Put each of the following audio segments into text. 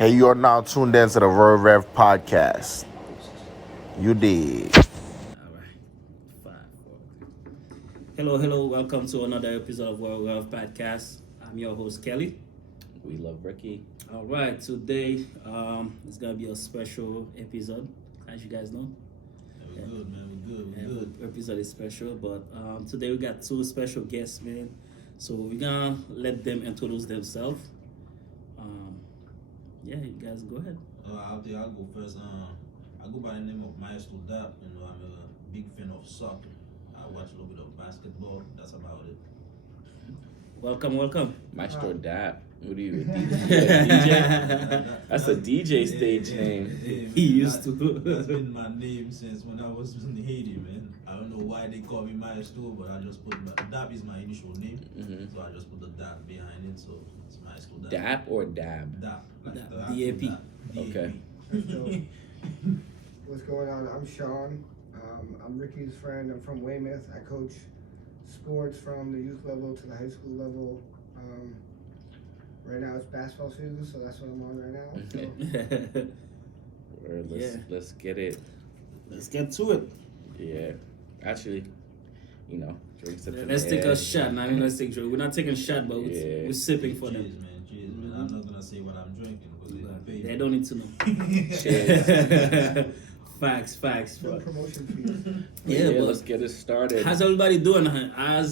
Hey, you are now tuned in to the World Rev podcast. You did. All right. 5, 4. Hello. Welcome to another episode of World Wealth Podcast. I'm your host, Kelly. We love Ricky. All right. Today, it's going to be a special episode, as you guys know. We're good, man. We're good. Episode is special, but today we got two special guests, man. So we're going to let them introduce themselves. Yeah, you guys go ahead. I'll go first. I go by the name of Maestro Dap. I'm a big fan of soccer. I watch a little bit of basketball. That's about it. Welcome. Maestro Dap. What are you, a DJ? That's a DJ stage name. He used to. That's been my name since when I was in Haiti, man. I don't know why they call me Maestro, but I just put Dap is my initial name, so I just put the Dap behind it. So it's Maestro Dap. Dap or Dab? Dap. Like Dap. the D-A-P. Dap. Okay. What's going on? I'm Sean. I'm Ricky's friend. I'm from Weymouth. I coach sports from the youth level to the high school level. Right now it's basketball season, so that's what I'm on right now. So. Let's get it. Let's get to it. Yeah. Actually, drinks up. Let's take a shot. Now, let's take. We're not taking a shot, but we're sipping for Cheers, them. man. Cheers, man. I'm not gonna say what I'm drinking because they don't pay They me. don't need to know. Facts. No promotion fees. Yeah, but let's get it started. how's everybody doing? How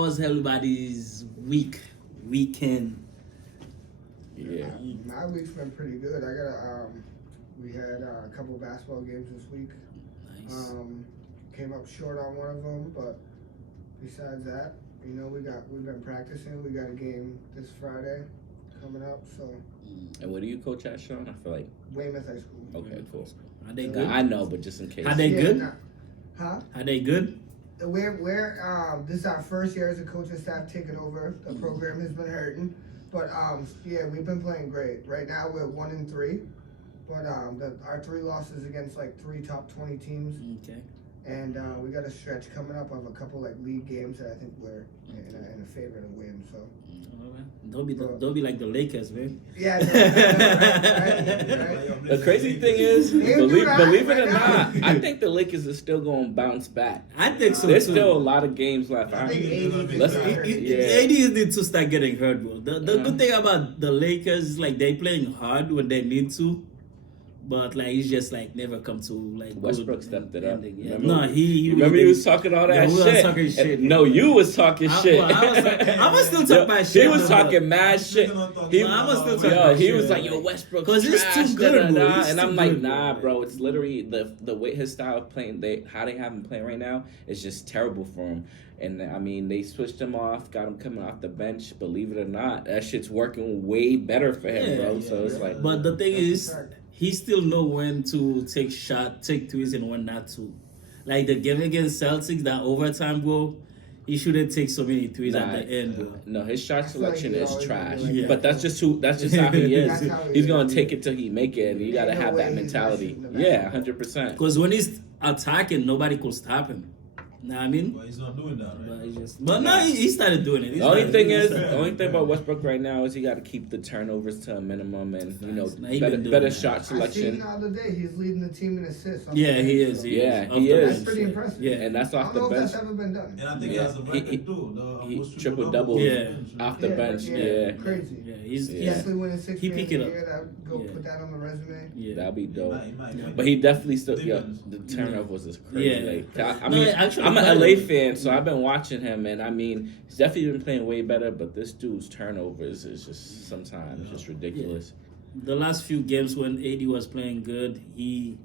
was everybody's weekend? Yeah. My week's been pretty good. We had a couple basketball games this week. Nice. Came up short on one of them, but besides that, we've been practicing. We got a game this Friday coming up, so And what do you coach at, Sean? I feel like. Weymouth High School. Okay, cool. Are they good? I know, but just in case. Are they good? Huh? Are they good? This is our first year as a coaching staff taking over. The program has been hurting, but we've been playing great. Right now we're 1-3, but our 3 losses against like 3 top 20 teams, Okay. and we got a stretch coming up of a couple like league games that I think we're in a favor to win. So Don't be like the Lakers, man. yeah, right. The crazy thing is, They'll do that believe it right or now. not, I think the Lakers are still going to bounce back. I think so There's too. still a lot of games left. I think AD Let's- yeah. AD need to start getting hurt, bro. The good thing about the Lakers is like they playing hard when they need to, but like it's just like never come to like Westbrook good stepped it up. ending. Yeah. Remember? No, he Remember he was talking all that Yeah, we was shit. talking shit. No, you was talking shit. I was still talking about shit. He was but- talking mad shit. He I was still talking Yo, about he shit. was like, "Yo, Westbrook, 'Cause it's too good, bro. It's and too I'm like, good, bro. "Nah, bro. It's literally the way his style of playing. How they have him playing right now is just terrible for him. And I mean, they switched him off, got him coming off the bench. Believe it or not, that shit's working way better for him, bro. So it's like, But the thing That's is, a fact. he still know when to take threes and when not to. Like the game against Celtics, that overtime goal, he shouldn't take so many threes Nah, at the end, bro. no, his shot I feel like selection he is always trash. been like But that. that's just how he is. That's how he He's is. gonna take it till he make it, and you gotta Ain't no have that way he's mentality. messing the Yeah, basketball. 100%. Because when he's attacking, nobody could stop him. Know what I mean? But he's not doing that, But right? but no, he started doing it. The only thing about Westbrook right now is he got to keep the turnovers to a minimum, and Nah, he been doing better that. shot I seen selection. the other day he's leading the team in assists. Yeah, he is. Yeah, Off he the is. bench, That's pretty yeah. impressive. Yeah, And that's I off don't the know if bench, that's ever been done. And I think Yeah. that's the He- record too. he Most triple-double. Yeah. Off the bench, yeah. Crazy. yeah, he's Yeah. Especially winning 6 He games pick a it up. year, that go Yeah. put that on the resume. yeah. That'd be He dope. might. But he definitely still, Depends. the turnovers is crazy. Yeah. Like, I No, mean, actually, I'm an by the LA way- fan, so I've been watching him, and I mean, he's definitely been playing way better. But this dude's turnovers is just sometimes just ridiculous. The last few games when AD was playing good, he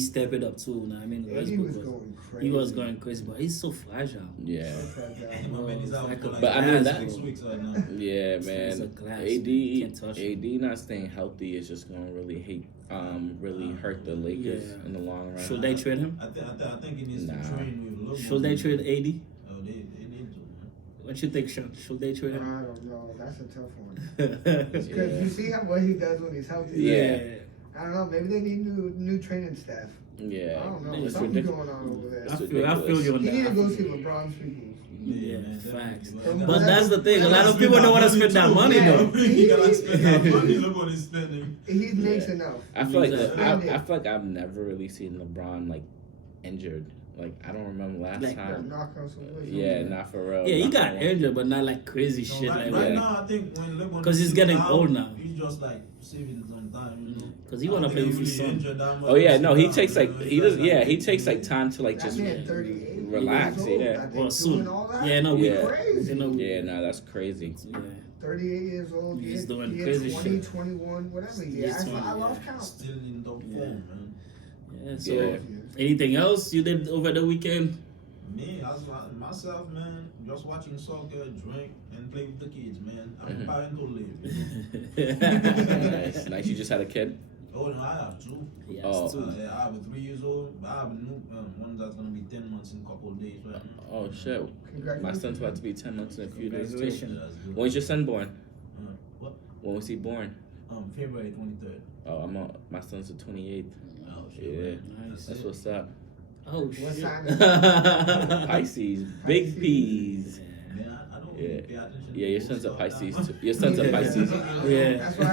stepped it up too. Now I mean, He Westbrook was going crazy. he was going crazy, but he's so fragile. Yeah. My man is out Like for a like But I mean, 6 that- weeks right now. Yeah, He's man. a glass, AD, man. You can't touch him. AD not staying healthy is just gonna really hurt the Lakers Yeah. in the long run. Should they trade him? I think he needs Nah. to train with Lobo. Should they trade AD? Oh, they need to. Man. What you think, Sean? Should they trade I him? don't know. That's a tough one. yeah. Because you see what he does when he's healthy. Yeah. I don't know. Maybe they need new training staff. Yeah, I don't know. it's Something's ridiculous. going on over there. It's I feel ridiculous. you on He that. need to I go feel see you. LeBron's people. Yeah, man, facts. definitely. But that's the thing. A lot of people don't want to spend that money Yeah. though. You gotta spend that money. Look what he's spending. He makes enough. I feel like Exactly. I feel like I've never really seen LeBron like injured. Like I don't remember last Like, time. Knock on some wood. Yeah, not for real. Yeah, he not got for real. injured, but not like crazy So shit right, like right that. now, I think when LeBron 'Cause he's is getting out, old now. He's just like saving some time, you know. 'Cause he I wanna don't play think with he his really son. injured that much Oh yeah, to no, sit he down, takes you like know. he He's does. like- Yeah, he takes like time to like That just. man 38. relax, years old, yeah. that they Well, soon. doing all that? Yeah, no, we Yeah. Crazy. You know, Yeah, no, that's crazy. yeah. 38 years old. He's he doing he crazy 20, shit. 21, whatever. He's Yeah, 20, I lost yeah. count. Still in top Yeah. form, man. Yeah. So, Yeah. anything else you did over the weekend? Me, myself, man, just watching soccer, drink, and play with the kids, man. I'm a parental leave. Nice, nice. You just had a kid. Oh no, I have two. Yes, Oh. too. I have a 3 years old. I have a new one that's gonna be 10 months in a couple of days right now. Oh shit, my Congratulations. son's about to be 10 months in a few days too. Congratulations. That's good. When's your son born? What? When was he born? February 23rd. Oh, my son's the 28th. Oh Yeah, Nice. that's what's up. Oh What shit. sign Pisces, big P's. Man, I don't Yeah. really pay attention. Yeah, to your those son's a stuff Pisces that too. much. Your son's a Pisces. Yeah. That's why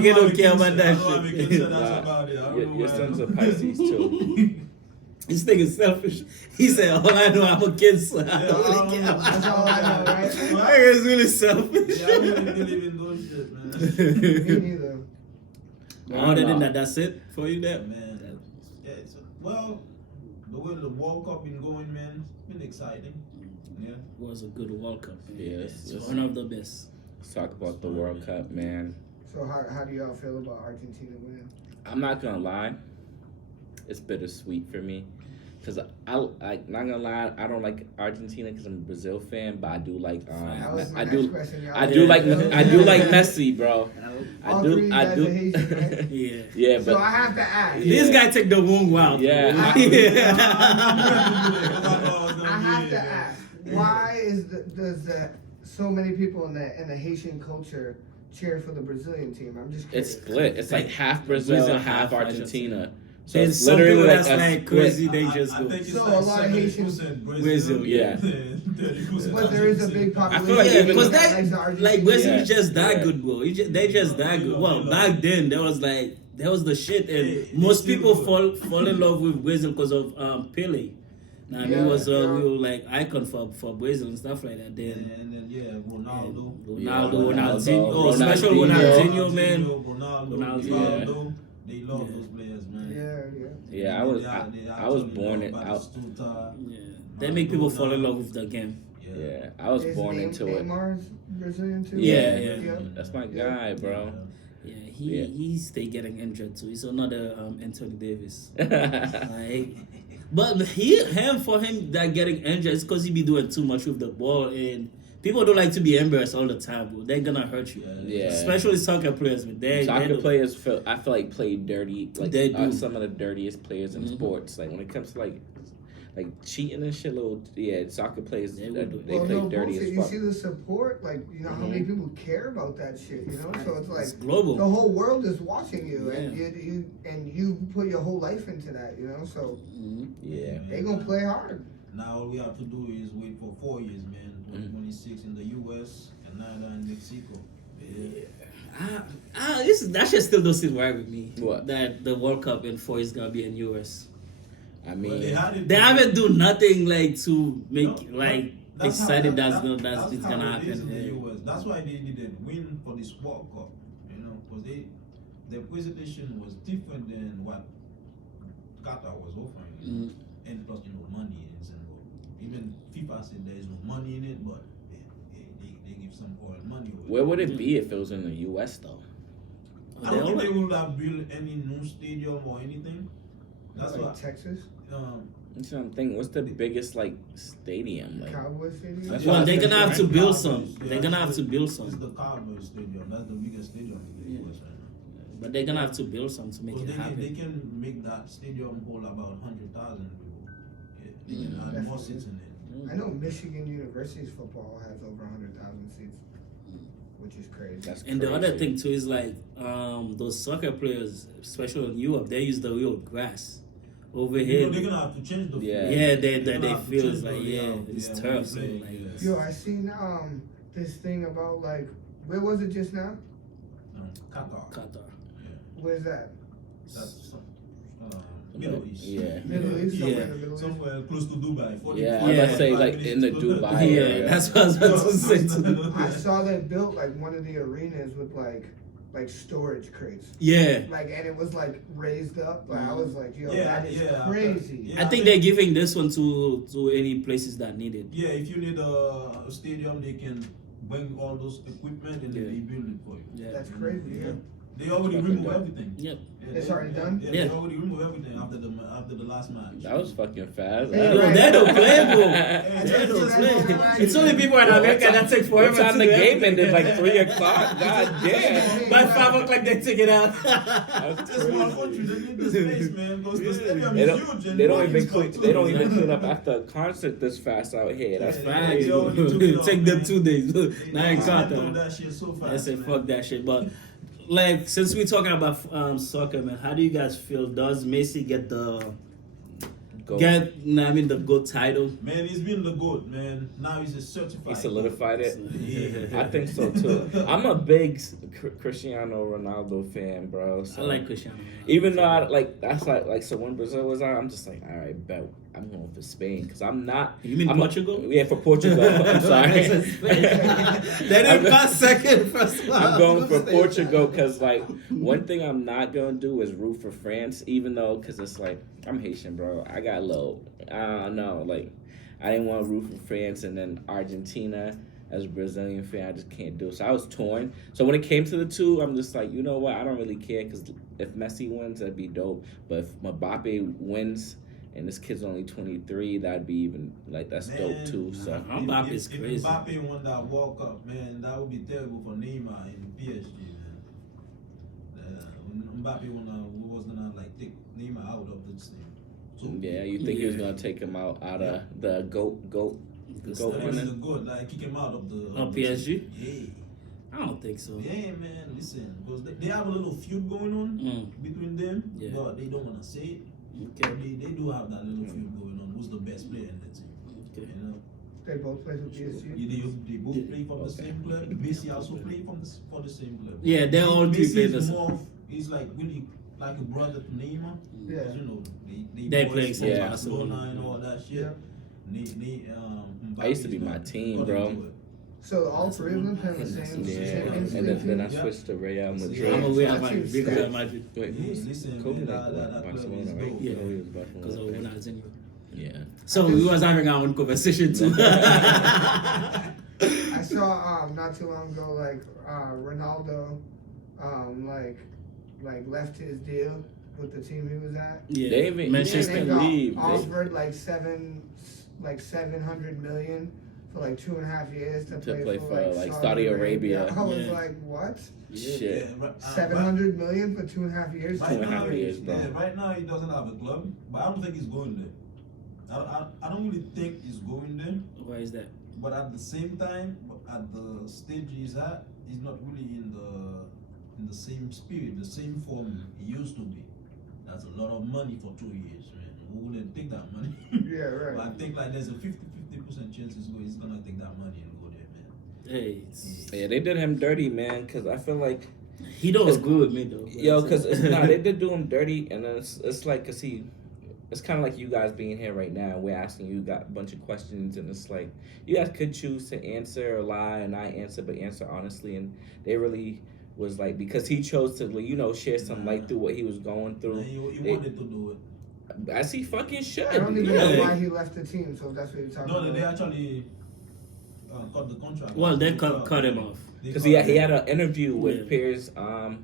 They don't care about that I know I'm shit. making sense Nah, about it. I don't Your, know your why. son's a Pisces too. This thing is selfish. He said, "All I know, I'm a kid, so I Yeah, don't I really don't care know. about That's all I know, right? That is really selfish. Yeah, I don't really believe in those shit, man. Me neither. Other than that, that's it for you, there. Man, yeah, well, the way the World Cup been going, man, it's been exciting. Yeah. Was a good World Cup. Man. Yeah, It's it's- one of the best. Let's talk about the World Cup, man. So how do y'all feel about Argentina winning? I'm not gonna lie, it's bittersweet for me, cause not gonna lie, I don't like Argentina because I'm a Brazil fan, but I do like That was my I next do question, y'all. I do like Messi, bro. All three I guys do are Haitian, right? Yeah. yeah, So but I have to ask. Yeah. This guy take the wrong route. Yeah. I have to ask. Why does so many people in the Haitian culture cheer for the Brazilian team? I'm just it's curious. split. It's like half Brazil, Brazil, half half Argentina. So There's it's some literally people like that's a like split. crazy. They just I go. think it's So like a lot of 70% Brazil, yeah. 30% But there is a big I population. feel like Yeah, even- because that likes the that, Argentina like, Brazil Yeah. is just that Yeah. good, bro. They just that good. Well, back then, there was the shit, and Yeah, most they people still fall in love with Brazil because of Pele. Now, Yeah, he was yeah. we were like icon for Brazil and stuff like that. Then And then Ronaldo. Ronaldo, Yeah, Ronaldinho, Ronaldo, special Ronaldinho. Ronaldinho, man. Ronaldo, Ronaldo. Rivaldo. They love Yeah. those players, man. Yeah. Yeah, I was born in out. Yeah, they make people fall in love with the game. Yeah, I was Is born into it. Neymar's Brazilian too? Yeah, yeah. That's my guy, bro. Yeah, Yeah. he stay getting injured too. He's another Anthony Davis. Like, but for him that getting injured is because he be doing too much with the ball, and people don't like to be embarrassed all the time, bro. They're gonna hurt you. Yeah. Especially soccer players, but Soccer players I feel like play dirty, like They do. some of the dirtiest players in sports. Like when it comes to like cheating and shit, soccer players They they, would do it. play no dirty bullshit. as You fuck. see the support, like how many people care about that shit, you know? So it's like It's global. the whole world is watching you, Yeah. and you put your whole life into that, you know. So Mhm. Yeah, they gonna play hard. Now all we have to do is wait for 4 years, man. 2026 in the US, Canada, and Mexico. Yeah. That shit still don't sit right with me. What? That the World Cup in 4 is gonna be in US. I But mean, had They haven't do nothing like to make No, like that's how- excited that- that's it's how gonna it is happen. in the Yeah. US. That's why they didn't win for this World Cup, you know, because their presentation was different than what Qatar was offering, you know? And plus, money is involved. Even FIFA said there is no money in it, but they give some oil money. Over where it. would it be if it was in the U.S. though? I don't think they would have built any new stadium or anything. That's like what. Texas That's what I'm thinking. What's the biggest Cowboys stadium? Stadium. That's Well, what they're I gonna have to Right? build Cowboys, some. yeah, They're gonna have it's to build It's some. the Cowboys Stadium. That's the biggest stadium in the US right now. But they're gonna have to build some to make Because it they happen. can make that stadium hold about 100,000 people. Yeah, they can add more Definitely. seats in it. I know Michigan University's football has over 100,000 seats, which is crazy. That's And the other crazy. thing too is like those soccer players, especially in Europe, they use the real grass. Over You here, know, they're gonna have to change the Yeah. field. yeah, They're they gonna have to feel change it's the like layout, it's when tough. they So play, like, yes. Yo, I seen this thing about like where was it just now? Qatar. Qatar. Where's that? That's Middle East. Yeah. Middle East, somewhere Yeah. in the Middle East. Somewhere close to Dubai. 40, Yeah, I was 45 about to say, like, minutes in the to- Dubai Yeah, area. that's what I was about to say too. I saw they built like one of the arenas with like storage crates. Yeah, Like, and it was like raised up. Like, I was like, yo, Yeah, that is yeah, crazy. yeah. I think they're giving this one to any places that need it. Yeah, if you need a stadium, they can bring all those equipment and Yeah. they build it for you. Yeah. That's crazy. Yeah. They already Fucking remove done. everything. Yep. Yeah, It's they- already done? Yeah, Yeah. they already remove everything after the last match. That was fucking fast. Yeah, Yo, right. they don't play, bro. Yeah, They don't that's play. what It's only people in Yo, America what that take What forever time to the do game everything. ended? Like 3 o'clock? God damn. By 5 o'clock they take it out. That's It's a small crazy. country. They need the space, man. Because the stadium They is don't, huge. And they don't parking even spot clean. too. They don't even clean up after a concert this fast out here. That's Yeah, fast. Facts, they bro. already took it off, Take them man. 2 days. Now in They spent all Qatar. that shit so fast. I say man. fuck that shit. But like since we're talking about soccer, man, how do you guys feel? Does Messi get the Go. the GOAT title? Man, he's been the GOAT, man. Now he's a certified. He solidified it. Yeah. I think so too. I'm a big Cristiano Ronaldo fan, bro. I So like Cristiano. even though I like that's like so when Brazil was on, I'm just like, all right, bet I'm going for Spain because I'm not. You mean I'm Portugal? Yeah, for Portugal. I'm sorry. They didn't pass second first one. I'm going for Portugal because like one thing I'm not gonna do is root for France, even though because it's like I'm Haitian, bro. I got low. I don't know, like I didn't want to root for France and then Argentina. As a Brazilian fan, I just can't do it. So I was torn. So when it came to the two, I'm just like, you know what? I don't really care because if Messi wins, that'd be dope. But if Mbappe wins and this kid's only 23, that'd be even like that's dope too. So Mbappe's if crazy. Mbappe won that World Cup, man, that would be terrible for Neymar in PSG, man. Mbappe was gonna like take Neymar out of this thing. So yeah, you think he was Yeah. gonna take him out of the goat The goat that winner? is the good, like kick him out of the PSG? Yeah. I don't think so. Yeah, man, listen, because they have a little feud going on between them, Yeah. but they don't want to say it. Okay. But they do have that little feud going on. Who's the best player in the team? Okay. You know, They both play for PSG. they both play for the same club. Messi also play for the same club. Yeah, they all three Messi play is the same. more of- he's like really like a brother to Neymar. Yeah. 'Cause, you know, They boys play from same Barcelona Barcelona. and all that shit. Yeah. I used to be my team, bro. So all three of them play in the same Yeah, Champions and League then I team? switched to Real I'm Madrid. a Real That Madrid. team's Big Real stacked. Madrid. Wait, who was Listen, Kobe? man, Like that club Barcelona, is right? dope. Yeah. Kobe was Barcelona. Because of Ronaldinho. Yeah. So we was having our own conversation too. I saw not too long ago like Ronaldo like left his deal with the team he was at. Yeah. They even- Manchester. they And even got leave. They- offered like 700 million for like 2.5 years to play for like Saudi Arabia. I was Yeah. like, what? Shit. 700 million for 2.5 years? Right 2.5 now, years, bro. right now he doesn't have a club, but I don't think he's going there. I don't really think he's going there. Why is that? But at the same time, at the stage he's at, he's not really in the same spirit, the same form he used to be. That's a lot of money for 2 years, man. Who wouldn't take that money? Yeah, right. But I think like there's a 50% chance he's gonna take that money and go there, man. Hey, it's- Yeah, they did him dirty, man. Because I feel like he don't agree with me though. yo, because they did do him dirty, and then it's like, cause it's kind of like you guys being here right now. We're asking you got a bunch of questions, and it's like you guys could choose to answer or lie, and I answer, but answer honestly. And they really was like because he chose to share some light through what he was going through. Man, he They- wanted to do it. As he fucking should. I don't even Yeah. know why he left the team, so if that's what you're talking No, about. they actually cut the contract. Well, they cut him off. Because he had an interview with Yeah. Piers,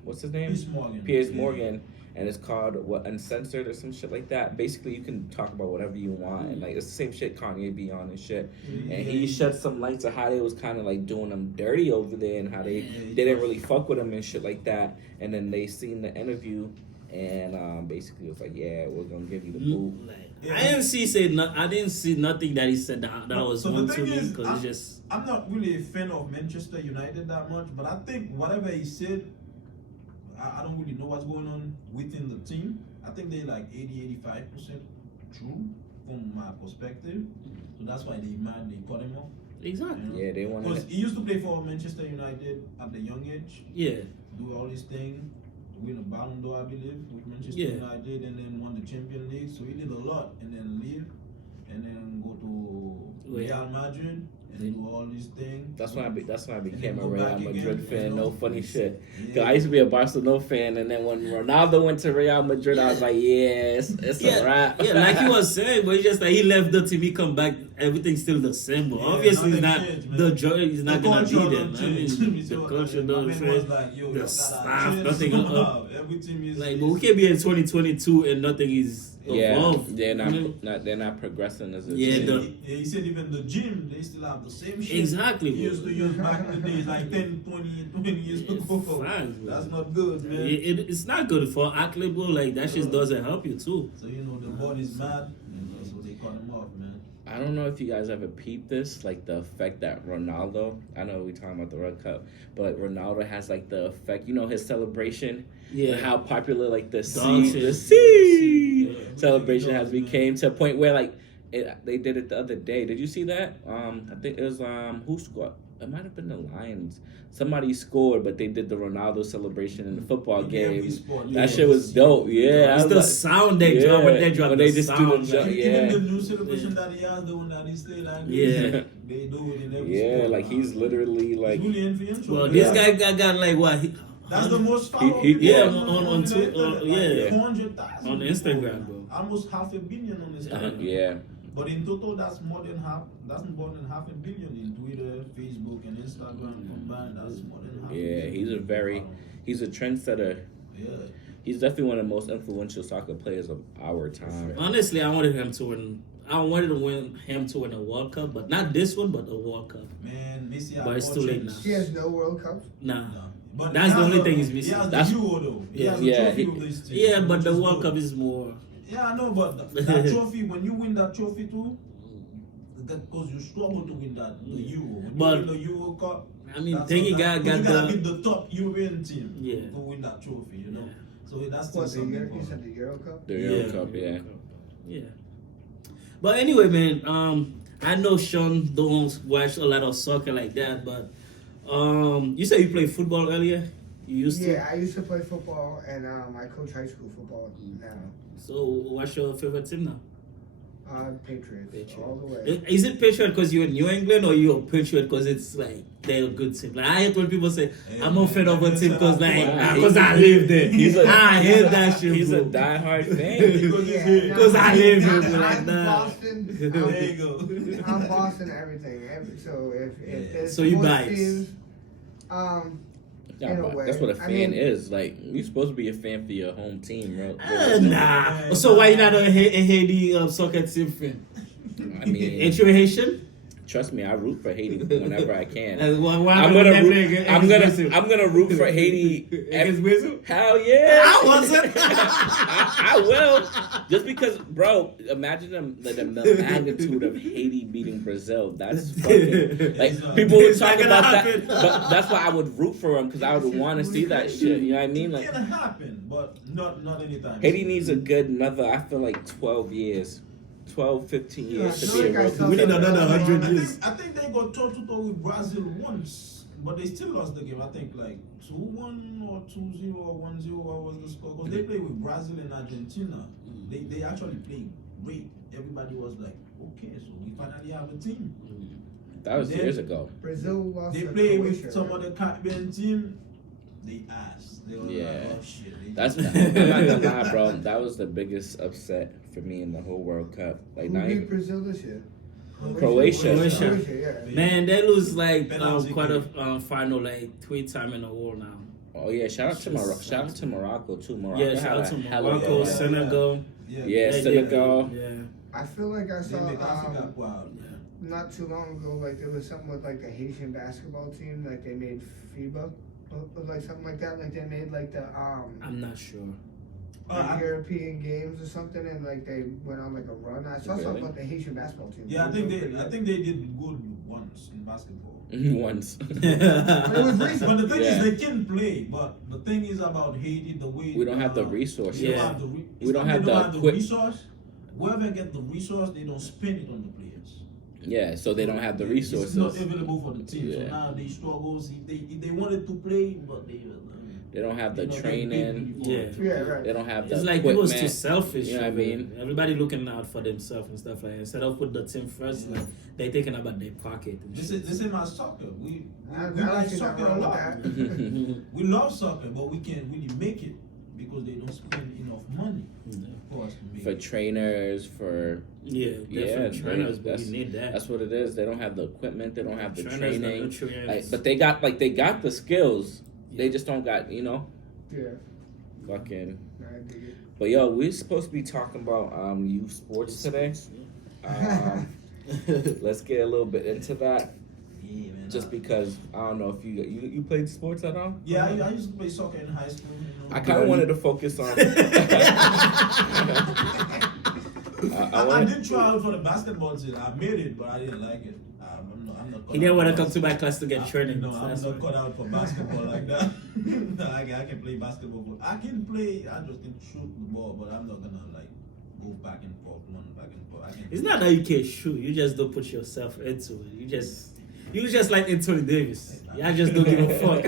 what's his name? Piers Morgan. Piers Yeah. Morgan, and it's called what Uncensored or some shit like that. Basically, you can talk about whatever you want, and like it's the same shit Kanye be on and shit. And he shed some light to how they was kind of like doing him dirty over there, and how they didn't really fuck with him and shit like that. And then they seen the interview, and basically it was like, yeah, we're gonna give you the boot. Like Yeah. I didn't see nothing that he said that was So the wrong to thing me is, because it's just I'm not really a fan of Manchester United that much, but I think whatever he said, I don't really know what's going on within the team. I think they're like 85% true from my perspective. So that's why they cut him off. exactly. You know? Yeah, they want Because he used to play for Manchester United at the young age, Yeah, do all this thing, win a Ballon d'Or, I believe, with Manchester Yeah. United, and then won the Champions League. So he did a lot, and then leave, and then go to Real Madrid and do all these things. That's when I became a go Real back Madrid again, fan. you No know? funny shit. 'Cause Yeah. I used to be a Barcelona fan, and then when Ronaldo went to Real Madrid, I was like, yeah, it's a wrap. yeah, like he was saying, but it's just like he left the team, he come back, everything's still the same. But Yeah, obviously, it's not nothing changed, man. the joy is not The gonna be culture there. don't I change. mean, the So, culture my don't man change. was like, yo, The y'all staff, gotta change nothing somehow. Everything is Like, but we can't be in 2022 and nothing is Yeah, evolved. they're You know? they're not progressing as a Yeah, team. he said even the gym, they still have the same shit. Exactly, He used to use back in the days, like 10, 20 years It's ago. fine, bro. That's not good, man. It's not good for athlete, bro. Like that shit doesn't help you too. So, you know, the body's mad, so they cut him off, man. I don't know if you guys ever peeped this, like the effect that Ronaldo. I know we talking about the World Cup, but Ronaldo has like the effect. You know his celebration. Yeah. And how popular like the Dog C, shit. the C Yeah, celebration everybody has does, man. became to a point where like they did it the other day. Did you see that? I think it was who scored? It might have been the Lions. Somebody scored, but they did the Ronaldo celebration in the football In game. every sport, That yeah. shit was dope. Yeah, I It's was the like- sound they drop when they drop when the they just do sound. the jump. like- Yeah. Even the new celebration that he has, the one that he stay like this, Yeah. they do it in every Yeah, sport. like man. he's literally like He's really influential. Well, man. this guy got like what? That's the most He- followed he- people yeah, on the Twitter, internet, yeah. 400,000 On people, Instagram, man. bro. Almost 500 million on Instagram. yeah. But in total, that's more than half. That's more than 500 million in Twitter, Facebook, and Instagram combined. That's more than half. Yeah, he's a trendsetter. Yeah. He's definitely one of the most influential soccer players of our time. Honestly, I wanted him to win. I wanted to win him to win a World Cup, but not this one, but the World Cup. Man, Messi. But it's too late now. He has no World Cups. Nah. No. But That's he the has only thing he's He missing. has That's- the Euro though. He Yeah. has the Yeah, trophy he- of this team. Yeah, but which the is World good. Cup is more. Yeah, I know, but that trophy, when you win that trophy too, because you struggle to win that the Euro. When But- you win the Euro Cup, I mean, that's think he all that- got you gotta the. beat the top European team Yeah. to win that trophy, you know. Yeah. So that's still What, the something Euro, for you him. said the Euro Cup? The Euro Cup, yeah. Yeah. But anyway, man, I know Sean don't watch a lot of soccer like that, but you said you played football earlier? You used to? Yeah, I used to play football, and I coach high school football now. So what's your favorite team now? Patriots, Patriot. all the way. Is it Patriot because you're in New England or you're a Patriot because it's like they're a good team? Like I hate when people say I'm a fan of a team because I live there. I hate that shit, He's bro. a diehard fan. Because Yeah, it's no, Because I live here, I'm bro, like, I'm nah. Boston. There you go. I'm Boston everything. So if there's So you sports biased. teams, Yeah, In a but way. that's what a I fan mean- is. Like, you're supposed to be a fan for your home team, bro. Nah. So why you not a Haiti soccer team fan? I mean, Ain't you a Haitian? trust me, I root for Haiti whenever I can. Why I'm gonna root for Haiti. Against Brazil? Hell yeah! I wasn't. I will. Just because, bro, imagine the magnitude of Haiti beating Brazil. That's fucking like people would It's talk not gonna about that, happen. but that's why I would root for them because I would want to see that shit. You know what I mean? It Like can happen, but not anytime. Haiti needs a good another. I feel like 12 years. 12, 15 years Yeah, to be a no, real guys, We need another 100 I years. think they got toe-to-toe with Brazil once, but they still lost the game. I think like 2-1 or 2-0 or 1-0. What was the score? Because they played with Brazil and Argentina. They actually played great. Everybody was like, okay, so we finally have a team. That was Then- years ago. Brazil lost They to played Croatia, with some right? other Caribbean team. They asked. They were Yeah. like, oh shit. They That's just- I'm not gonna lie, bro. That was the biggest upset for me in the whole World Cup. Like Who not beat even Brazil this year? Croatia. Croatia, yeah. Man, they lose like Penalty quite kick. a final like 3 times in a row now. Oh yeah, shout out to Morocco. Shout out to Morocco too. Morocco Yeah, shout had out to a hell of a Morocco, yeah, run. Senegal. Yeah. Yeah, They did Senegal. good, Yeah. I feel like I They saw make Africa proud. not too long ago, like there was something with like the Haitian basketball team, like they made FIBA, or like something like that. Like they made like the I'm not sure. like European games or something, and like they went on like a run. I saw something about the Haitian basketball team. Yeah, I think they did good once in basketball. Once. But it was recent. But the thing Yeah. is, they can play. But the thing is about Haiti, the way We don't have the resources. they don't Yeah. have the We don't have the resource. Whoever get the resource, they don't spend it on the players. Yeah, so they don't have the resources. It's not available for the team. Yeah. So now they struggles. If they wanted to play, but They don't have the you know, they training. big for- Yeah, right. They don't have the It's like equipment. people's too selfish. You know what I mean? Everybody looking out for themselves and stuff like that. Instead of put the team first, like they thinking about their pocket. And This shit. is my soccer. We I like see soccer nothing a wrong lot. with that. We love soccer, but we can't really make it because they don't spend enough money for us to make For it. trainers, for Yeah, Yeah, different trainers, but that's- we need that. that's what it is. They don't have the equipment. They don't have the Trainers, the training. nutrients. Like, but they got the skills. They just don't got Yeah, fucking. I dig it. But yo, we're supposed to be talking about youth sports today. Let's get a little bit into that. Yeah, man. Just because I don't know if you played sports at all. Yeah, I used to play soccer in high school. You know. I kind of wanted to focus on. I did try out for the basketball team. I made it, but I didn't like it. I'm not He didn't want to come to my class to get training. No, I'm That's not why. cut out for basketball like that. I can play basketball. But I can play. I just can shoot the ball, but I'm not gonna like go back and forth, run back and forth. I can. It's not that you can't shoot. You just don't put yourself into it. You just like Anthony Davis. I just don't give a fuck.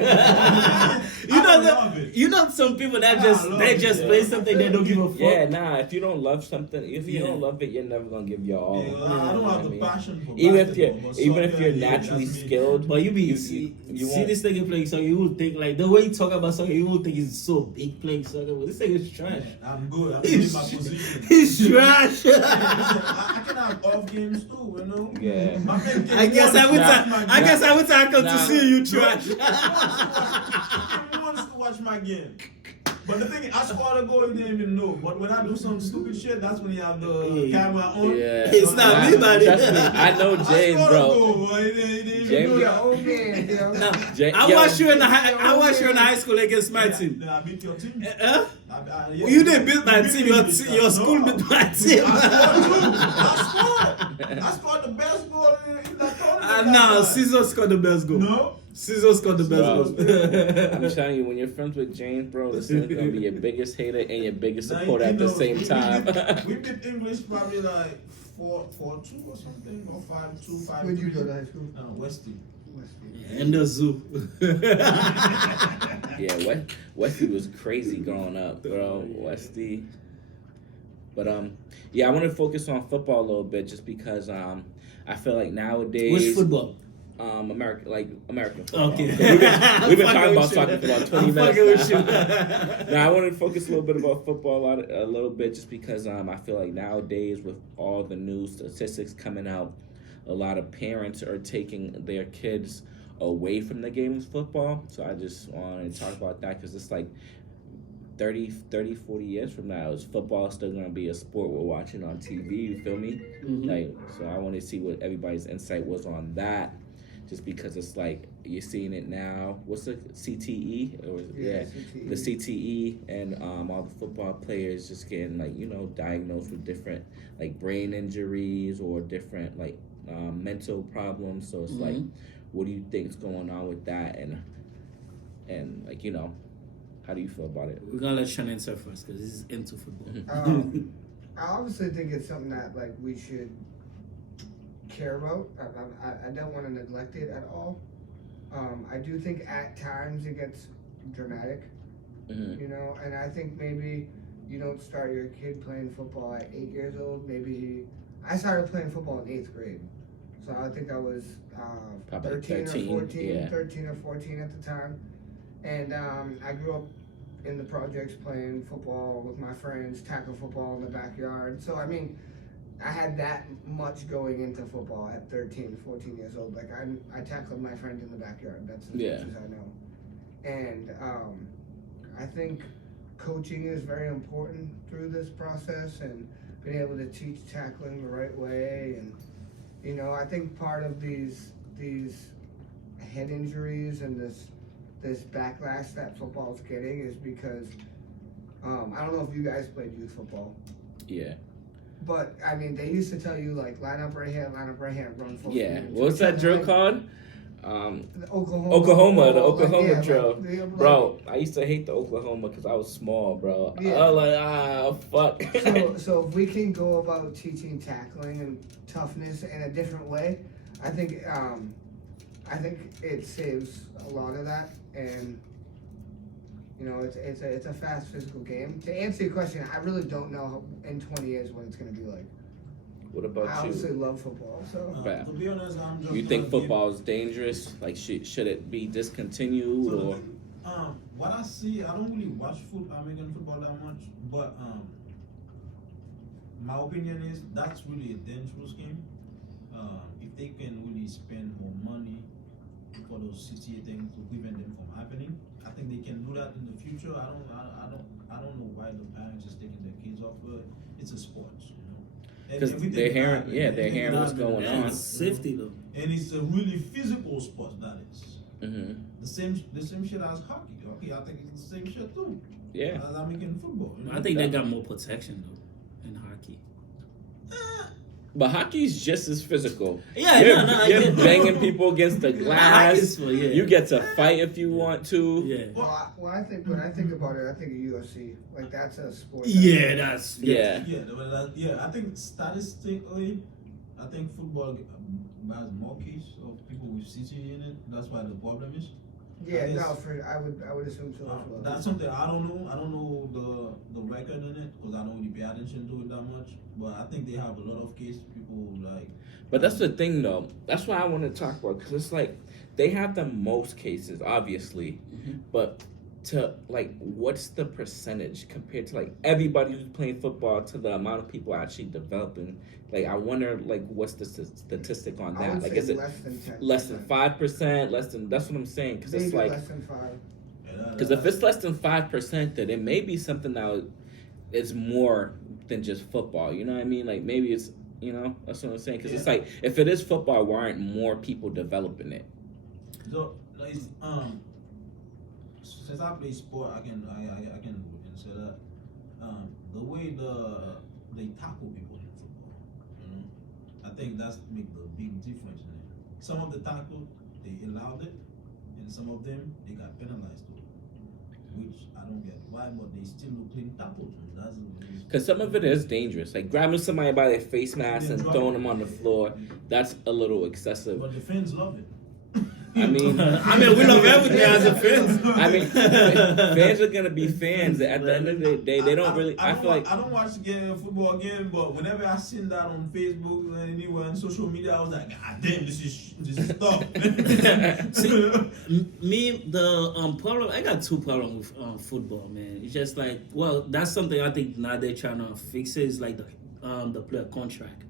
love it. You know some people that I just love they it, just yeah. play something they don't give a fuck. Yeah, nah. If you don't love something, if you Yeah. don't love it, you're never gonna give your all. Yeah, You I know don't what have I the mean? passion for Even if basketball, you're but even if soccer, you're yeah, naturally that's me. skilled, But you see see this nigga playing soccer, you would think like the way you talk about soccer, you would think he's so big playing soccer. But this nigga is trash. Yeah, I'm good. I'm in my position. He's trash. Listen, I can have off games too, you know. Yeah. My man can I guess I would. I guess I would come to Nah. see you trash. He wants to watch my game. But the thing is, I scored a goal, he didn't even know. But when I do some stupid shit, that's when you have the camera on. Yeah. It's not me, buddy. Trust me, I know James, I scored a bro. goal, but he didn't even James- know You're that. old man, yo. No, Jay- I yo. watched you in the I watched you in high school against my team. Then I beat your team. Huh? Yeah, You didn't beat my you team. beat Your me. your school No. beat my team. I scored the best goal in that tournament. No, Caesar scored the best goal. No. Caesar scored the Bro. best goal. I'm telling you, when you're friends with James, bro, this is gonna be your biggest hater and your biggest Nah, supporter you at the know, same time. We beat English probably like 4-2 or something, or 5-2, 5-3. Where'd you go to high school? Westie. In the zoo. Yeah, Westy was crazy growing up, bro. Westy. But yeah, I want to focus on football a little bit just because I feel like nowadays Which football? American football. Okay. We've been talking about fucking soccer with for you. about 20 I'm minutes fucking with now. you. Now I want to focus a little bit about football a little bit just because I feel like nowadays with all the new statistics coming out, a lot of parents are taking their kids away from the game of football. So I just want to talk about that because it's like 30, 40 years from now, is football still going to be a sport we're watching on TV? You feel me? Mhm. Like, so I want to see what everybody's insight was on that. Just because it's like you're seeing it now. What's the CTE? Or CTE. the CTE and all the football players just getting diagnosed with different like brain injuries or different like mental problems. So it's like, what do you think's going on with that? And like how do you feel about it? We're gonna let Sean answer first because he's into football. I obviously think it's something that like we should care about. I don't want to neglect it at all. I do think at times it gets dramatic, Mm-hmm. and I think maybe you don't start your kid playing football at 8 years old. I started playing football in 8th grade, so I think I was Probably 13 or 14, yeah. 13 or 14 at the time, and I grew up in the projects playing football with my friends, tackle football in the backyard. So I mean, I had that much going into football at 13, 14 years old. Like I tackled my friend in the backyard. That's as Yeah. much as I know. And I think coaching is very important through this process and being able to teach tackling the right way. And I think part of these head injuries and this backlash that football's getting is because I don't know if you guys played youth football, Yeah. but I mean, they used to tell you like line up right here, run full Yeah. speed. What's that drill Like, called? the Oklahoma, The like, Oklahoma yeah, drill. like, Bro, I used to hate the Oklahoma because I was small, bro. Yeah. I was like, fuck. So if we can go about teaching tackling and toughness in a different way, I think it saves a lot of that, and you know it's a fast physical game. To answer your question, I really don't know how, in 20 years what it's gonna be like. What about I you? obviously love football, so Bad. To be honest, I'm just. You think gonna give- football is dangerous? Like, should it be discontinued So the or? thing, what I see, I don't really watch American football that much, but my opinion is that's really a dangerous game. If they can really spend more money for those city things to prevent them from happening, I think they can do that in the future. I don't know why the parents is taking their kids off, but it's a sport, you know. And Because everything they're can hearing, happen. yeah, they're Everything hearing can what's happen. going And on. safety though. And it's a really physical sport that is. Hmm. The same shit as hockey. Hockey, I think it's the same shit too. Yeah. As American football. You know? I think they got more protection though in hockey. But hockey's just as physical. Yeah, You're, I you're get that. banging people against the glass. Hockey's for- yeah. You get to fight if you want to. Yeah. when I think about it, I think of UFC. Like that's a sport. Yeah, that's Yeah. I think statistically, I think football has more cases of people with CTE in it. That's why the problem is. Yeah, I guess- no, I would assume so as well. That's something I don't know. I don't know the record in it because I don't really pay attention to it that much. But I think they have a lot of cases. People like. But that's the thing, though. That's what I want to talk about because it's like they have the most cases, obviously, but to like, what's the percentage compared to like everybody who's playing football to the amount of people actually developing? Like, I wonder, like, what's the statistic on I that? would Like, say is it less than 10%. less than 5%? Less than that's what I'm saying because it's Maybe like less than 5. because if it's less than 5%, then it may be something that is more than just football. You know what I mean? Like maybe it's that's what I'm saying. Because it's like if it is football, why aren't more people developing it? So it's, since I play sport, I can say that the way they tackle people in football, you know, I think that's make the big difference in it. Some of the tackle they allowed it, and some of them they got penalized too, which I don't get why, but they still look clean tackle too. That's Because some of it is dangerous, like grabbing somebody by their face mask and throwing them on the floor. That's a little excessive. but the fans love it. I mean, we love everything as a fans. I mean, fans are gonna be fans. At the end of the day, they don't really. I feel like I don't watch the football game, but whenever I seen that on Facebook and anywhere on social media, I was like, God damn, this is tough. Me, the problem, I got two problems with football, man. It's just like, well, that's something I think now they're trying to fix it, is like the player contract.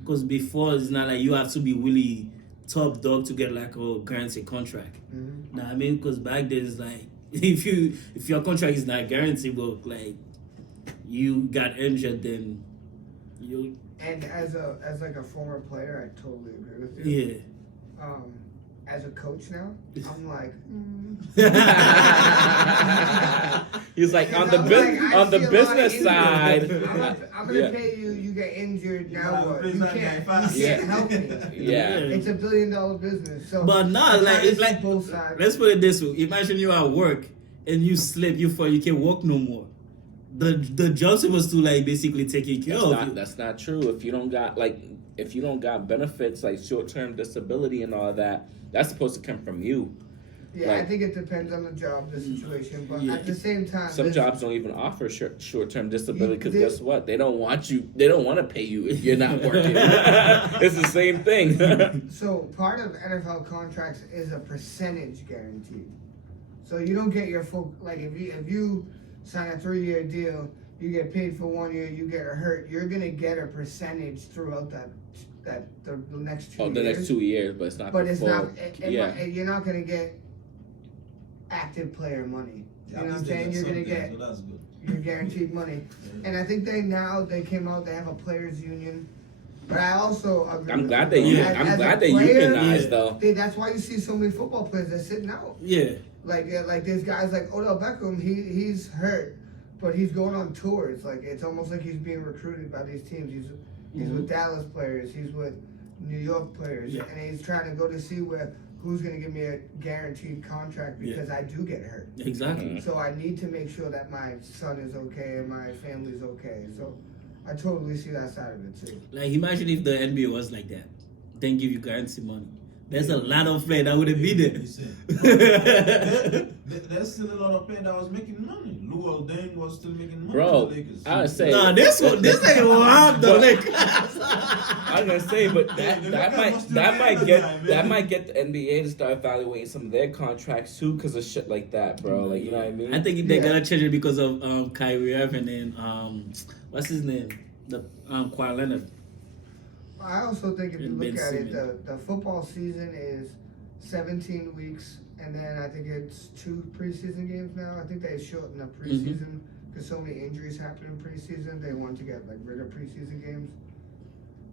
Because before, it's not like you have to be really top dog to get like a guaranteed contract. Mm-hmm. Know what I mean? Because back then it's like if your contract is not guaranteed, but like you got injured, then you And as like a former player, I totally agree with you. yeah. As a coach now, I'm like, he's like on the I'm like, I on the see a lot of business injuries. side. I'm gonna Yeah. pay you. You get injured You now. gotta What? replace You that guy can't. fast. You can't Yeah. help me. Yeah. It's $1 billion business. So, But nah, I like kinda it's see like both sides. let's put it this way. Imagine you at work and you slip, you fall, you can't walk no more. The job supposed to like basically taking care of you. That's not true. If you don't got benefits like short-term disability and all that, that's supposed to come from you. Yeah, I Like- think it depends on the job, the situation, but Yeah. at the same time, Some this- jobs don't even offer short-term disability because They- guess what? They don't want you. They don't want to pay you if you're not working. It's the same thing. So part of NFL contracts is a percentage guarantee. So you don't get your full, like if you sign a 3-year deal, you get paid for 1 year, you get hurt, you're gonna get a percentage throughout the next 2 years. The next 2 years, but it's not. But the it's full, not. Yeah. You're not gonna get active player money. You know At what I'm least they saying? get You're gonna something, get so that's good. your guaranteed money. And I think they came out. They have a players union. But I also agree. I'm with glad you, they. though. I'm As a glad they player, unionized Yeah. though. That's why you see so many football players. They're sitting out. Yeah. Like there's guys like Odell Beckham. He's hurt, but he's going on tours. Like it's almost like he's being recruited by these teams. He's with Dallas players. He's with New York players, Yeah. and he's trying to go to see who's going to give me a guaranteed contract because I do get hurt. Exactly. So I need to make sure that my son is okay and my family's okay. So I totally see that side of it too. Like imagine if the NBA was like that. Then give you guarantee money. There's a lot of players that wouldn't be there. There's still a lot of players that was making money. Luol Deng was still making money Bro, for the Lakers. I would say. Nah, this ain't robbed the Lakers. I was gonna say, but that might get the NBA to start evaluating some of their contracts too, because of shit like that, bro. Like, you know what I mean? I think they're gonna change it because of Kyrie Irving and what's his name? The Kawhi Leonard. I also think if you And look Ben at it, Simmons. the football season is 17 weeks, and then I think it's 2 preseason games now. I think they shortened the preseason because so many injuries happen in preseason. They want to get like rid of preseason games.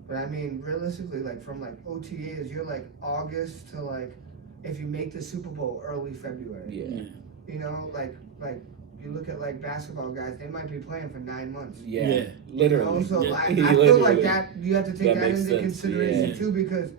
But I mean, realistically, like from like OTAs, you're like August to like if you make the Super Bowl early February. Yeah. You know, like you look at like basketball guys, they might be playing for 9 months. Yeah. Yeah. Literally. So Yeah. I feel like Literally. that you have to take That that makes into sense, consideration yeah. too, because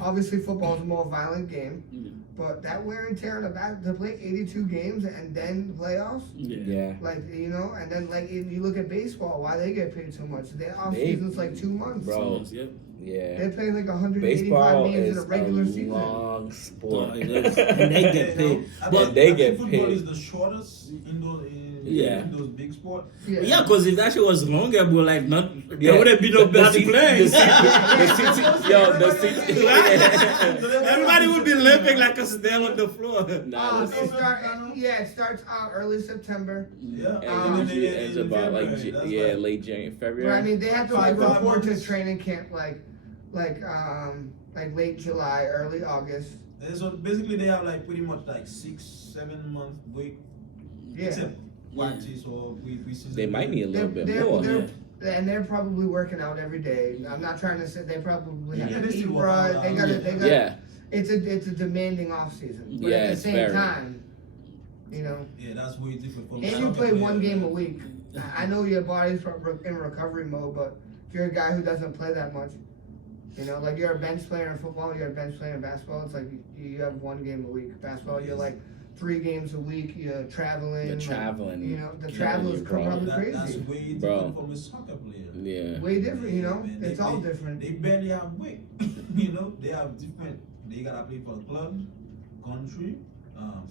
obviously football is a more violent game, Yeah. but that wear and tear on the back to play 82 games and then playoffs, Yeah. like and then like if you look at baseball, why they get paid so much? Their off They- season's like 2 months. Bro. Yep. Yeah. They're playing like 185 Baseball games is in a regular a season. long sport. And they get paid. But they get football paid. is the shortest in those big sports. Yeah, because if that shit was longer, bro, like not Yeah. there wouldn't be nobody The playing. CT. Everybody would be limping like a snail on the floor. Nah, It starts early September. Yeah, and usually ends about like late January, But I February. mean, they have to like Five report to months. training camp like late July, early August. And so basically, they have like pretty much like 6-7 month break. Yeah. Except practice or preseason. They might need a little bit they're, more. they're- and they're probably working out every day. I'm not trying to say they probably have Yeah, to they eat still work right. out. They got. Yeah. It's a demanding off season. But Yeah, at the it's same very. time, you know, Yeah, that's way different from. and you soccer play player. one game a week. I know your body's in recovery mode, but if you're a guy who doesn't play that much, you know, like you're a bench player in football, you're a bench player in basketball. It's like you have one game a week. Basketball, you're like 3 games a week. You're traveling. You're like, traveling. you know, the Killing travel is you, bro. probably That's crazy. way different Bro. from a soccer player. Yeah. Way different, you know. Man, It's all different. They barely have weight. You know, they have different. They gotta play for the club, country,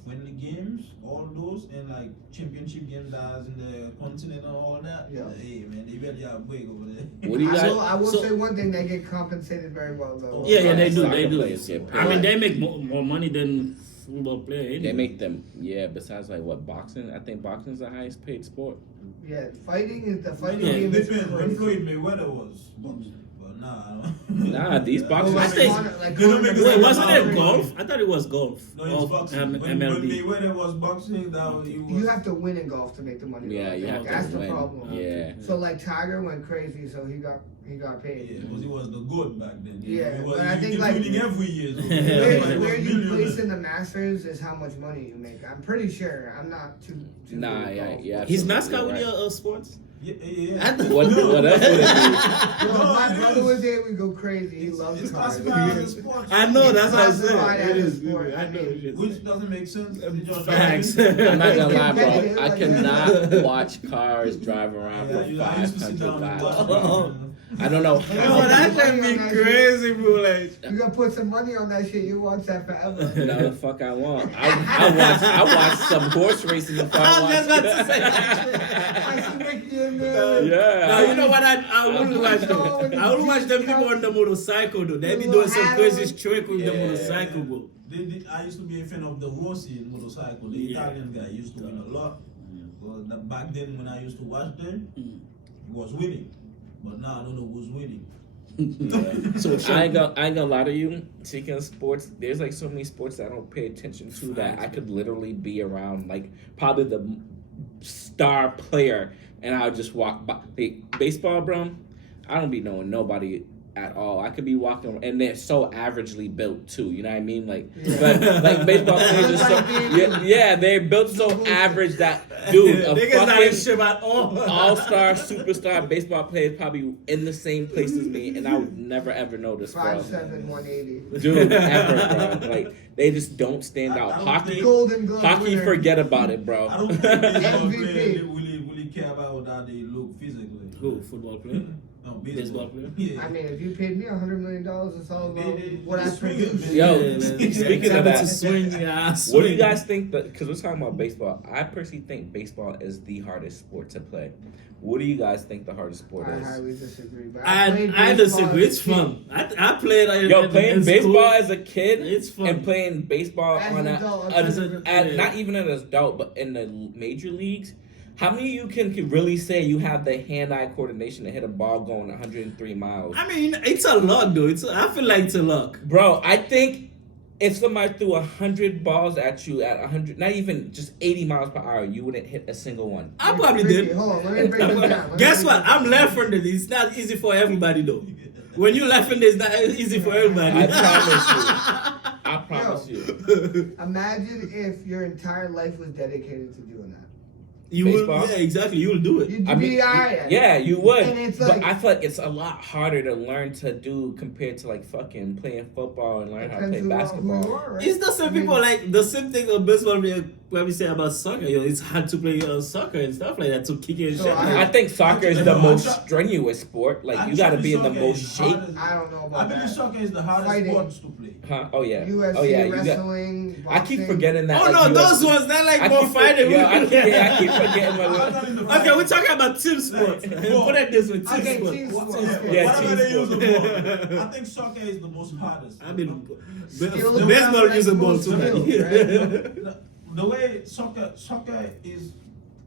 friendly games, all those, and like championship games that's in the continent and all that. Yeah. Hey man, they barely have weight over there. What do you I guys? will, I will so- say one thing: they get compensated very well, though. Yeah, they do. Soccer They do. players get paid. I mean, they make more money than football players. They Anyway. make them. Yeah. Besides, like what boxing? I think boxing's the highest paid sport. Yeah, fighting is the fighting Yeah, game is Depends. When crazy. Floyd Mayweather was boxing, but nah, I don't. Nah, these boxers- Like I think- Conor- like They don't Conor make McGregor. Wait, wasn't it Crazy. golf? I thought it was golf. No, it's Of, boxing. When MLB. Mayweather was boxing, that was, it was. You have to win in golf to make the money. Yeah, though. you have That's to the win. problem. Yeah. So like Tiger went crazy, so he got Yeah, paid. because he was the goat back then. Yeah, he was, but I he think, kept like, winning every year. So Where he you was place millionaire. in the Masters is how much money you make. I'm pretty sure. I'm not too. Nah, good at yeah, golf. yeah. He's absolutely NASCAR with right. your sports? Yeah. What else would it be? Yo, No, my it brother is. was there. We go crazy. He loves It's cars. classified as a sport. I know, that's what I'm Classified saying. It as a is. sport. I know. it is. Which doesn't make sense. It's just Facts. driving. I'm not gonna lie, bro. competitive, I like, cannot watch cars drive around Yeah, for I used to sit 500 down and watch miles. them. I don't know Oh, how. that should be crazy, bro. Like, You gotta put some money on that shit. You watch that forever. No, the fuck I want. I watch some horse racing before I was I just watch. about to say I see Mickey in there. Yeah. Now you know what I wouldn't watch them. I wouldn't watch them people on the motorcycle though. They be doing some crazy trick with the Yeah. motorcycle, bro. I used to be a fan of the Rossi motorcycle. The Yeah. Italian guy used to win a lot. Well, back then when I used to watch them, Mm. he was winning. But now I don't know who's winning. Yeah. So I ain't gonna lie to you. Speaking of sports, there's like so many sports that I don't pay attention to that I could literally be around like probably the star player and I'll just walk by. Hey, baseball, bro. I don't be knowing nobody at all. I could be walking, and they're so averagely built too. You know what I mean? Like, Yeah. like baseball players are so they're built so average that dude, a Niggas not in fucking shape at all. all-star superstar baseball player is probably in the same place as me, and I would never ever notice, bro. 5'7", 180. Dude, ever, bro. Like they just don't stand out. I don't Hockey, think- Golden Glove hockey, winner. forget about it, bro. I don't think baseball MVP. players really care about how they look physically. Who? Football player? No, Baseball player? Yeah. I mean, if you paid me $100 million, it's all about what I They swing it, produce. man. Yo, Yeah, man. speaking of Able that, to swing, yeah, what do you guys think? Because we're talking about baseball. I personally think baseball is the hardest sport to play. What do you guys think the hardest sport I is? highly disagree. But I played I baseball disagree. as a It's kid. fun. I played. Yo, playing in baseball school. as a kid It's fun. and playing baseball As on an adult, yeah. not even an adult, but in the major leagues. How many of you can really say you have the hand-eye coordination to hit a ball going 103 miles? I mean, it's a luck, though. I feel like it's a luck. Bro, I think if somebody threw 100 balls at you at 100, not even just 80 miles per hour, you wouldn't hit a single one. I probably Ricky, did. Hold on, let me break this down. Let me Guess break what? this I'm down. left-handed. It's not easy for everybody, though. When you left-handed, it's not easy for everybody. I promise you. I promise you. Imagine if your entire life was dedicated to doing that. You Baseball? will, yeah, exactly. You will do it. You'd I be mean, alright at it. yeah, you would. And it's But like- I feel like it's a lot harder to learn to do compared to like fucking playing football and learn how to play Depends who you basketball. are, right? It's the same I mean, people like the same thing of baseball when we say about soccer. Yo, it's hard to play soccer and stuff like that to kick it and So shit. I think soccer is the most strenuous sport. Like you got to Actually, be in the soccer most is shape. hardest- I don't know I about believe that. soccer is the hardest Fighting. sport to play. Huh? Oh yeah. UFC, Oh yeah. You got. wrestling, I keep boxing. forgetting that. Oh like, no, UFC those ones they're like I more keep, fighting. yeah, I keep forgetting my I'm little. not in the Okay, we're talking about team sports. Well, Put it this way, team Okay, sports. team sports. Yeah, whatever team they use sport. the ball. I think soccer is the most hardest. I mean, Skills baseball translate use a ball most too. skills, man. The way soccer is,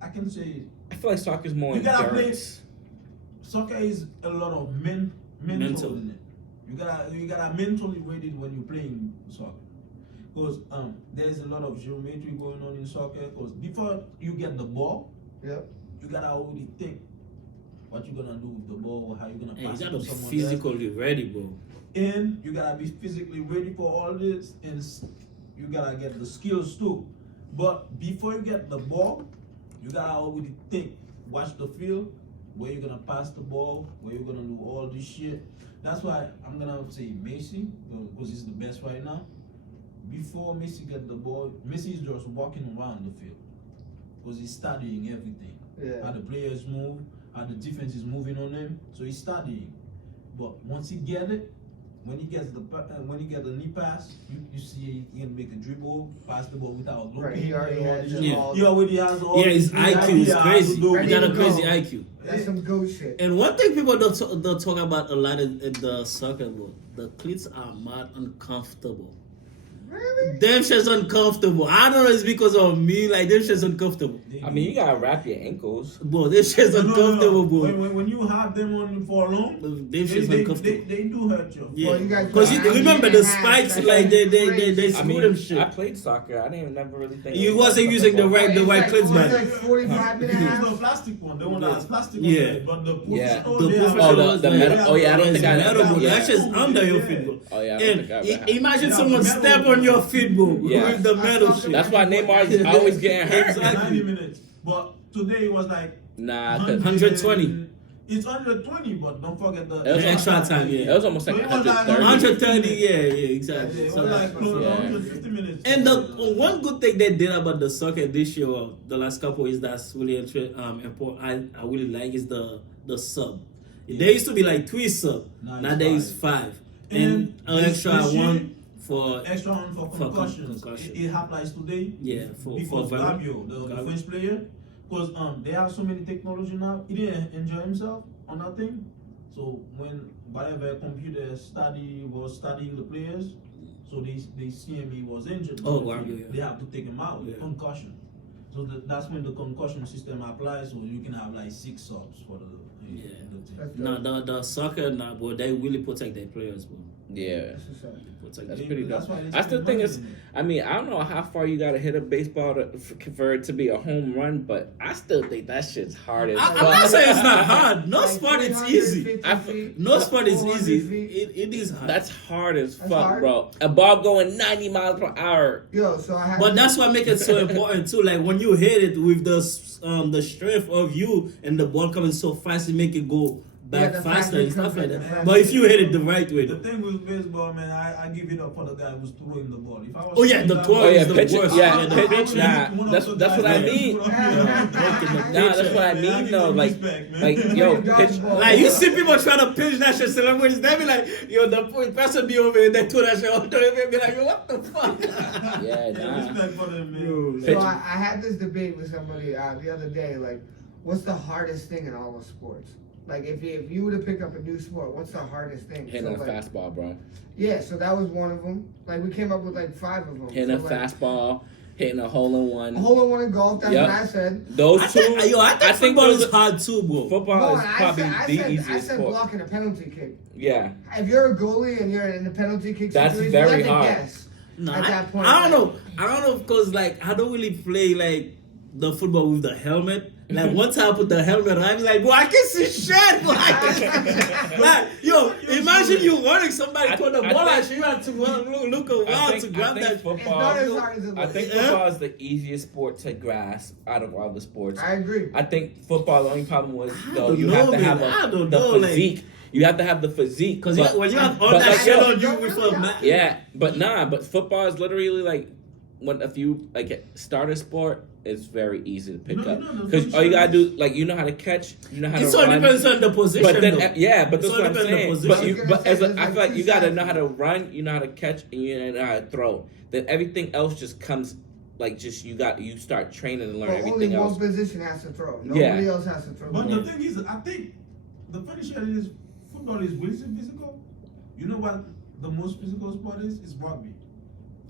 I can say, I feel like soccer's more You gotta endurance. soccer is a lot of mental Mental. in it. You gotta mentally ready when you're playing soccer. Because there's a lot of geometry going on in soccer. Because before you get the ball, Yep. you gotta already think what you're gonna do with the ball, how you're gonna Hey, you pass it gotta to be someone physically ready, bro. else. And you gotta be physically ready for all this, and you gotta get the skills too. But before you get the ball, you gotta already think, watch the field, where you're gonna pass the ball, where you're gonna do all this shit. That's why I'm gonna say Messi, because he's the best right now. Before Messi get the ball, Messi is just walking around the field, because he's studying everything. Yeah. How the players move, how the defense is moving on him. So he's studying. But once he get it, when he gets the knee pass, you see he can make a dribble, pass the ball without looking. Right, he already has this it Yeah. all. He already has all Yeah, this his IQ is idea how to crazy. do He it. got a to crazy go. IQ. That's some goat shit. And one thing people don't talk about a lot in the soccer world, the cleats are mad uncomfortable. Really? Them shit's uncomfortable. I don't know it's because of me, like them shit's uncomfortable. I mean, you gotta wrap your ankles. Bro, this shit's No. uncomfortable, bro. When you have them on for long, Them they shit's uncomfortable. do hurt you. Yeah, Well, you guys because know, remember I'm the eating spikes, half, like they crazy. I screw them mean, shit. I played soccer. I didn't never really think. You it was wasn't using the right It's like- clips, it's man. like 45 and a Use the half. plastic one, the one that has plastic Yeah. on it, but the Yeah. professional, The they have- professional the ones, metal- man, oh, yeah, I don't it's think I- metal, bro. yeah. That shit's under your feet, bro. Oh yeah, I don't And think I ever had- imagine Yeah, someone metal. step on your feet, bro, Yeah. with the metal shit. That's why Neymar is always getting hurt. Exactly. 90 minutes. But today it was like Nah, 120. It's 120, but don't forget the It was extra time, yeah. it was almost like So it was like 130. 130, yeah, Yeah, exactly. it was So- like close to Yeah. 150 minutes. And the one good thing they did about the soccer this year, or the last couple, is that's really important. I really like is the sub. There used to be like 3 sub. Now Now it's there is 5. 5, and And an this extra year, one for extra one for concussions. concussion. It happens today. Yeah, for because Vernon. Gabio, the Gabio. French player, because they have so many technology now. He didn't enjoy himself on that thing. So when whatever computer was studying the players, so they see him he was injured. Oh, Gabio, yeah. They have to take him out. Yeah. Concussion. So that's when the concussion system applies. So you can have like 6 subs for the Yeah. the team. That's No, the soccer now, bro, they really protect their players, bro. Yeah. That's what's up. That's They- pretty that's dope. why they I still spend think money it's. in it. I mean, I don't know how far you gotta hit a baseball for it to be a home run, but I still think that shit's hard as I'm fuck. not saying it's not hard. No Like sport is 350 easy. feet, No sport is 400 easy. feet. It is hard. That's hard as That's fuck, hard. bro. A ball going 90 miles per hour. Yo, so I had. But that's what makes it so important too. Like when you hit it with the strength of you and the ball coming so fast, it make it go back the faster faster and it stuff comes like in, the that. faster But if it you hit it the right way, The though. thing with baseball, man, I give it up for the guy who's throwing the ball. If I was Oh, yeah, throwing the that throw ball- Oh yeah, is the pitch it. worst. Yeah, Yeah, the pitch. pitch. Nah, that's what I mean. Nah, that's what I mean though. Like yo, pitch. Like you see people trying to pitch that shit, celebrities, they be like, yo, the person be over and they throw that shit on and be like, yo, what the fuck? Yeah, nah. Respect for them, man. Yo, So Pitch. I had this debate with somebody the other day. Like, what's the hardest thing in all of sports? Like, if you were to pick up a new sport, what's the hardest thing? Hitting So, a like, fastball, bro. Yeah, so that was one of them. Like, we came up with like 5 of them. Hitting so, a like, fastball, hitting a hole in A one. hole in one in golf. That's Yep. what I said. Those I two. think, I think football those is are- hard too, bro. Football No, is I probably said, the I easiest said sport. blocking a penalty kick. Yeah, If you're a goalie and you're in a penalty kick That's situation, very you have to hard. guess. No, At that point, I don't know because like I don't really play like the football with the helmet. Like one time I put the helmet on, I be like, boy, I can see shit. Boy. Like, yo, imagine you running, somebody throw the I ball think- at you, you have to look around to grab that. It's not football. as hard as it I looks. think football is the easiest sport to grasp out of all the sports. I agree. I think football. The only problem was though don't you know, have to man. have I don't the know, like- physique. You have to have the physique Because when you have all but that like, shit yo, on you with a man. yeah, but football is literally like if you like start a sport, it's very easy to pick No, up no, no, because no, all you no. gotta do like you know how to catch, you know how It to all run. depends on the position. But then, though. yeah, but It that's all what I'm depends on the saying. position. But I was you, gonna but say, as a, there's I like feel like two you gotta sides know to how to it. run, you know how to catch, and you know how to throw. Then everything else just comes like just you start training and learn But only everything one else. position has to throw. Yeah. Nobody else has to throw. But the the ball. thing is, I think the funny shit is football is really physical. You know what the most physical sport is? It's rugby.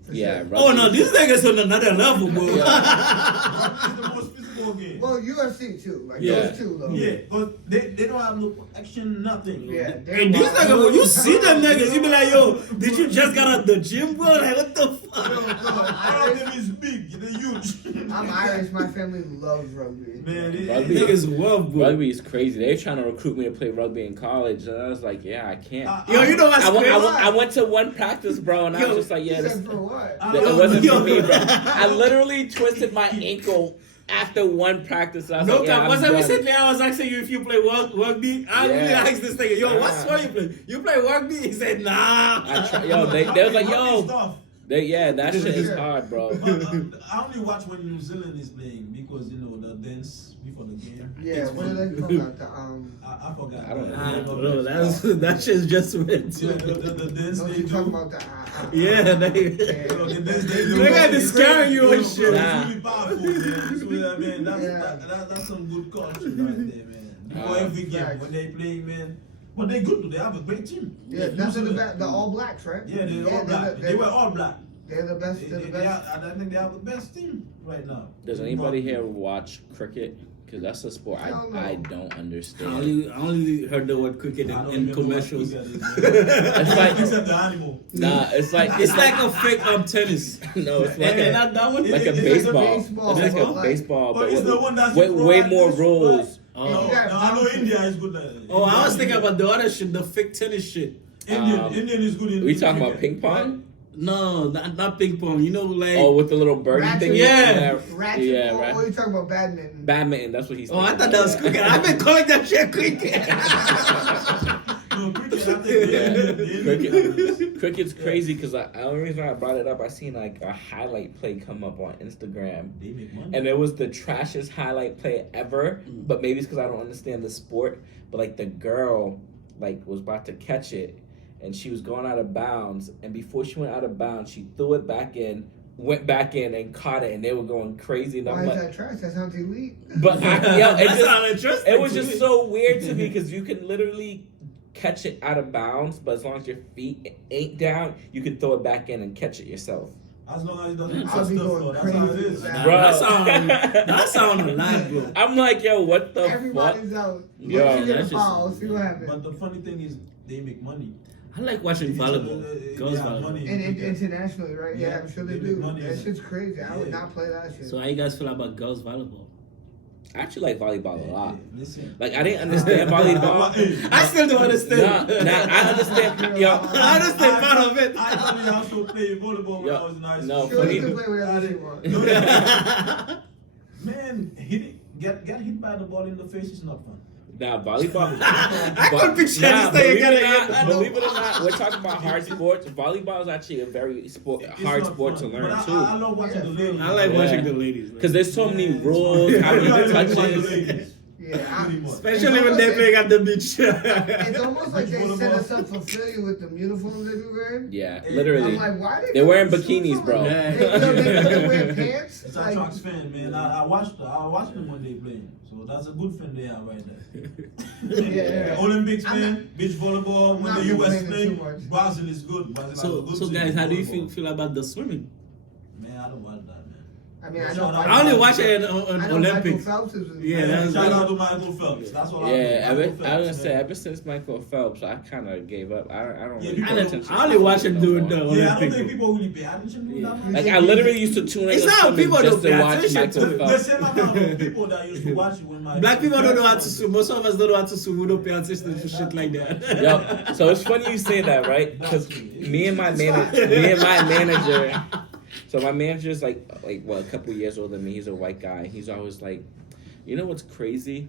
For Yeah, sure. rugby. Oh no, this nigga's on another level, bro. Rugby is the most physical game. Well, UFC too. Like Yeah. those two though. Yeah, but they don't have no action, nothing. Yeah. And these niggas, when you see them niggas, you be like, yo, did you just get out the gym, bro? Like, what the Yo, fuck? all of them is big, they're huge. I'm Irish. My family loves rugby. Man, Rugby. Niggas well, bro. Rugby is crazy. They were trying to recruit me to play rugby in college, and I was like, yeah, I can't. Yo, you know what's I went, crazy? I went to one practice, bro, and I Yo, was just like, He yeah, this, said for what? it wasn't Yo. for me, bro. I literally twisted my ankle after one practice. I was No like, yeah, cap. I'm Once I done. recently I was asking you if you play rugby. I really Yeah. asked this nigga, yo, what Nah. sport you play? You play rugby? He said, nah. They was like, Rugby yo, stuff. that shit is hard, bro. But, I only watch when New Zealand is playing because you know the dance before the game. Yeah. What do they call that? The I forgot. I don't know. Ah, bro, that shit's just weird Yeah, too. the dance Don't they you do. talking about the? Yeah, they. You know, the dance they do. They got this scaring you and Bro, shit. Nah. It's really powerful, man. So, I mean, Yeah. that's some good culture right there, man. Before every game, Facts. when they play, man. But they good. They have a great team. Yeah, that's the All Blacks, right? Yeah, they're all black. They were all black. They're the best. They, They're the they best. are, I think they have the best team right now. Does anybody here watch cricket? Because that's a sport Hell no. I don't I understand. only heard the word cricket I don't in even know what commercials. cricket is. It's like- Except the animal. Nah, it's like It's like a fake tennis. no, it's And like a, not that one. like a It's like a baseball. baseball. It's like a Baseball. baseball, But but it's the with, one that's with way like more this, rules. Oh. No, I know India is good at it. Oh, I was thinking about the other shit, the fake tennis shit. Indian is good in We talking about cricket, ping pong? No, not ping pong. You know, like. Oh, with the little birdie Ratchet thing. Yeah. Ratchet. Yeah, Or right. you talking about badminton? Badminton. That's what he's. Oh, I thinking thought about, that was yeah. cricket. I've been calling that shit cricket. No, cricket, I think Yeah, cricket. Cricket's crazy because the only reason I brought it up, I seen like a highlight play come up on Instagram, They make money. and it was the trashiest highlight play ever. But maybe it's because I don't understand the sport. But like the girl, like was about to catch it, and she was going out of bounds, and before she went out of bounds, she threw it back in, went back in, and caught it, and they were going crazy. And Why I'm is like, that trash? That sounds elite. but it That's just, not interesting. it was to just me. so weird to me because you can literally catch it out of bounds, but as long as your feet ain't down, you can throw it back in and catch it yourself. As long as it doesn't I'll touch be the going floor, that's how it crazy is. with that. Bro. That sound a lot, bro. I'm like, yo, what the fuck? Everybody's out. Yo, Once you get that's a just- foul, see what happens. But the funny thing is, they make money. I like watching volleyball. Girls have volleyball. money. And internationally, right? Yeah, Yeah, I'm sure they they make do. money. That shit's crazy. I would Yeah. not play that shit. So how you guys feel about girls volleyball? I actually like volleyball a lot. Listen. Like I didn't understand volleyball. I still don't understand. Nah, I understand. Yo, I understand part of it. I actually also played volleyball when Yo, I was in high school. no, Sure, funny- you can play whatever you want. Man, hit it. Get hit by the ball in the face is not fun. Nah, volleyball. I could picture this thing believe again. it or not, I know. believe it or not, we're talking about hard sports. Volleyball is actually a very It's hard not sport to fun. learn But I too. love watching the ladies. I like Yeah. watching the ladies. man. Because there's so many rules, how many I like watching the touches. ladies. Yeah, Pretty much. Especially when they're playing at the beach. it's almost like they Volleyball. set us up for failure with the uniforms they be wearing. Yeah, Hey, literally. I'm like, why They're wearing so bikinis, fun? bro. Yeah. They wear pants. It's a Like, Sharks fan, man. I watched them when they playing. So that's a good friend they have right there. Yeah. Olympics, I'm man. Beach volleyball. I'm When not the US complaining play, too much. Brazil is good. Brazil has a So, good so team guys, in how do you volleyball. feel about the swimming? Man, I don't watch that, man. I mean, I Shout know. out. I only watch it I on know Michael Olympics. Phelps is. Yeah, that's- Shout out to Michael Phelps. That's what I Yeah, Michael I was gonna Phelps, say man. ever since Michael Phelps, I kind of gave up. I don't Yeah, really people pay don't- attention. I only watch him no doing more. the Yeah, I don't Olympic. think people really pay attention to that much. Like I literally used to tune in It's to not swimming people just don't to pay watch attention Michael to it. The Phelps. same amount of people that used to watch it when my Black people don't know how to swim. Most of us don't know how to swim. We don't pay attention to shit like that. Yo, so it's funny you say that, right? Because me and my manager. So my manager's like well, a couple years older than me. He's a white guy. He's always like, you know what's crazy?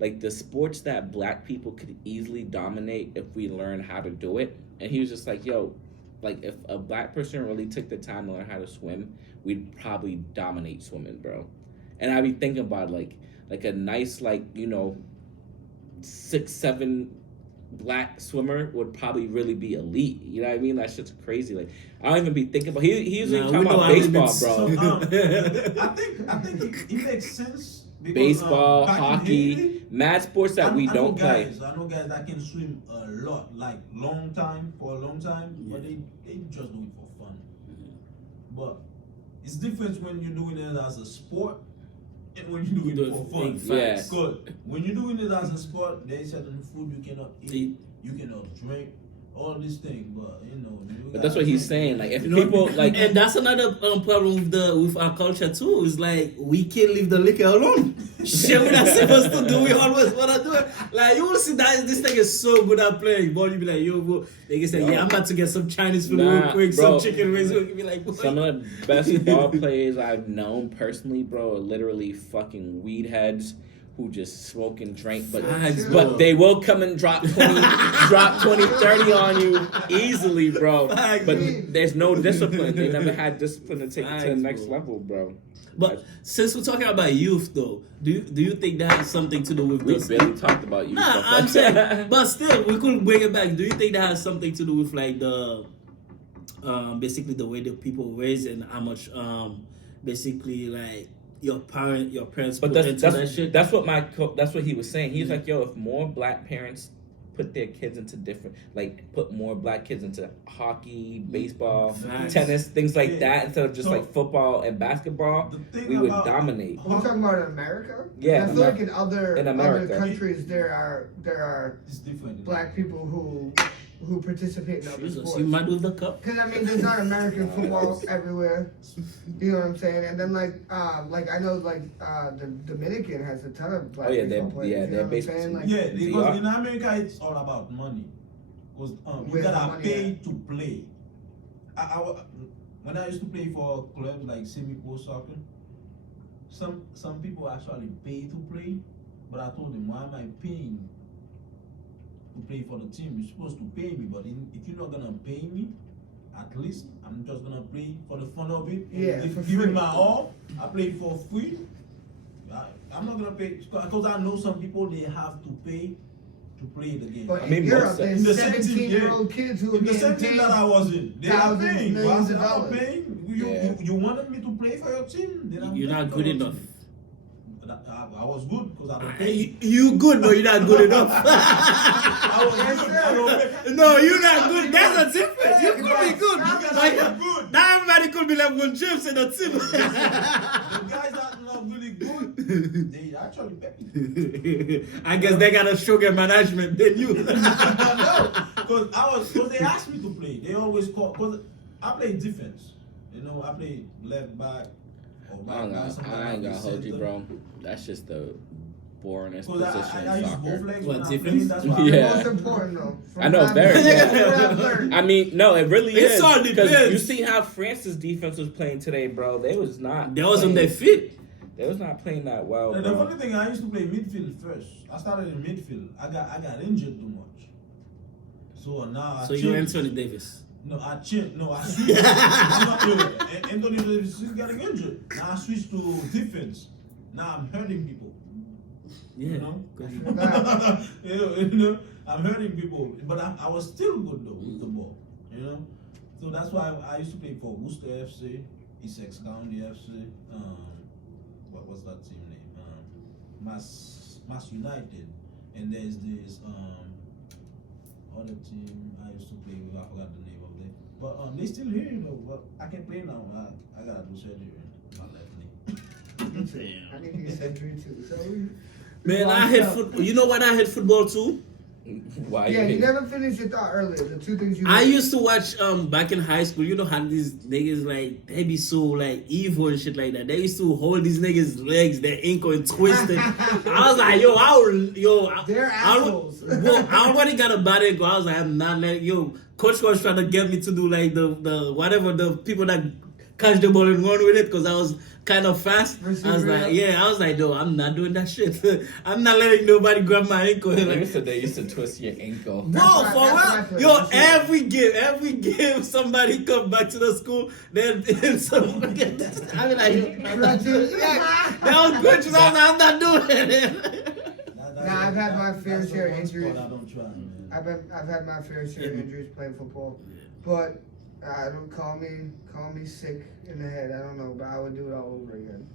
Like the sports that black people could easily dominate if we learn how to do it. And he was just like, yo, like if a black person really took the time to learn how to swim, we'd probably dominate swimming, bro. And I'd be thinking about like a nice 6'7" black swimmer would probably really be elite. You know what I mean? That shit's crazy. Like I don't even be thinking about. He usually Nah, talking we know about how baseball, limits- bro. I think it makes sense. Because, Baseball, back in hockey, Haiti, mad sports that we I know don't play. I know guys that can swim a lot, like for a long time, but they just do it for fun. But it's different when you're doing it as a sport and when you're doing it for fun. Yeah. Good. When you're doing it as a sport, there's certain food you cannot eat, you cannot drink, all these things. But you know. But that's what he's saying. Like if You know, people like, and that's another problem with our culture too. Is like we can't leave the liquor alone. Shit, we're not supposed to do. We always wanna do it. Like you will see that this thing is so good at playing ball. You be like, yo, bro. They can say, yeah, I'm about to get some Chinese food real Nah, quick, bro. some chicken wings. You be like, boy. some of the best ball players I've known personally, bro, are literally fucking weed heads who just smoke and drink, but Facts, but bro. they will come and drop 20, 30 on you easily, bro. Facts, But bro. there's no discipline. They never had discipline to take it to the Facts, next bro. level, bro. But since we're talking about youth, though, do you think that has something to do with We this? barely talked about you. Nah, I'm saying, but still, we could bring it back. Do you think that has something to do with like the, basically the way that people raise and how much, basically like your parents But put into that that's shit? that's what that's what he was saying. He was like, yo, if more black parents put their kids into different, like put more black kids into hockey, baseball, Facts. tennis, things like Yeah. that, instead of just So- like football and basketball, The thing we would about- dominate. We're talking about in America. Yeah, I feel like in other America. countries there are It's different. black people who participate in other Jesus, sports. you mad with the cup? Because I mean, there's not American football everywhere. You know what I'm saying? And then like I know the Dominican has a ton of black Oh, yeah, baseball they're- players. yeah, you know they're what I'm saying? Like, Yeah, They because are. in America it's all about money. Because you Where's the gotta money pay at? to play. When I used to play for clubs like semi-pro soccer, some people actually pay to play, but I told them, why am I paying to play for the team? You're supposed to pay me, but if you're not gonna pay me, at least I'm just gonna play for the fun of it. Yeah, If for giving free. my all, I play for free. I'm not gonna pay because I know some people they have to pay to play the game. But I in mean, Europe, most- there's in the same team, 17-year-old kids who are In the same getting team paid. that I was in, they are thousands, paying. But I millions said, of I'm not dollars. paying. Yeah. You wanted me to play for your team. Then I'm You're paying not for good your enough. team. I was good because I don't Hey, pay. you good, but you're not good enough. I was good. I don't pay. No, you're not good. That's a difference. You could be good. You guys Like, are good. not everybody could be LeBron James in the team. The guys that are not really good, they actually pay. I guess they got a stronger management than you. No, because Cause they asked me to play. They always call, cause I play defense. You know, I play left back or I right back. ain't gonna hold you, bro. That's just the boringest Cause position I in use soccer. both legs What, when I'm defense? playing. That's why Yeah. Most important though. I know, very From good. what I've learned. I mean, no, it really It's is. all Because depends. you see how France's defense was playing today, bro. They was not. They was on playing- their feet. They was not playing that well, The bro. funny thing, I used to play midfield first. I started in midfield. I got injured too much. So now I So you're changed. Anthony Davis. No, I changed. No, I switched. I'm not, Anthony Davis is getting injured. Now I switched to defense. Now I'm hurting people. Yeah. You know? That. You know, I'm hurting people. But I was still good though with the ball. You know? So that's why I used to play for Worcester FC, Essex County FC. What was that team name? Mass United. And there's this other team I used to play with. I forgot the name of them. But they still here though. But I can play now. I gotta do surgery in my left knee. I need to get surgery too. So Man, I hate football. You know what I hate football too? Why yeah, you you never finished your thought earlier. The two things you. I hate. used to watch back in high school. You know how these niggas like they be so like evil and shit like that. They used to hold these niggas' legs, their ankle and twist it. I was like, They're assholes. I already got a bad ankle. I was like, I'm not letting coach was trying to get me to do like the whatever the people that catch the ball and run with it because I was kind of fast. I was like, I was like, no, I'm not doing that shit. I'm not letting nobody grab my ankle. They said they used to twist your ankle. No, That's for my real. play. Yo, That's it. every game, somebody come back to the school, then somebody, I mean, like, I'm not doing it. That was good. So I'm not doing it. Nah, I've had my fair that's the share of one sport injuries. I don't try, man. I've had my fair share of injuries playing football, but don't call me sick in the head. I don't know, but I would do it all over again.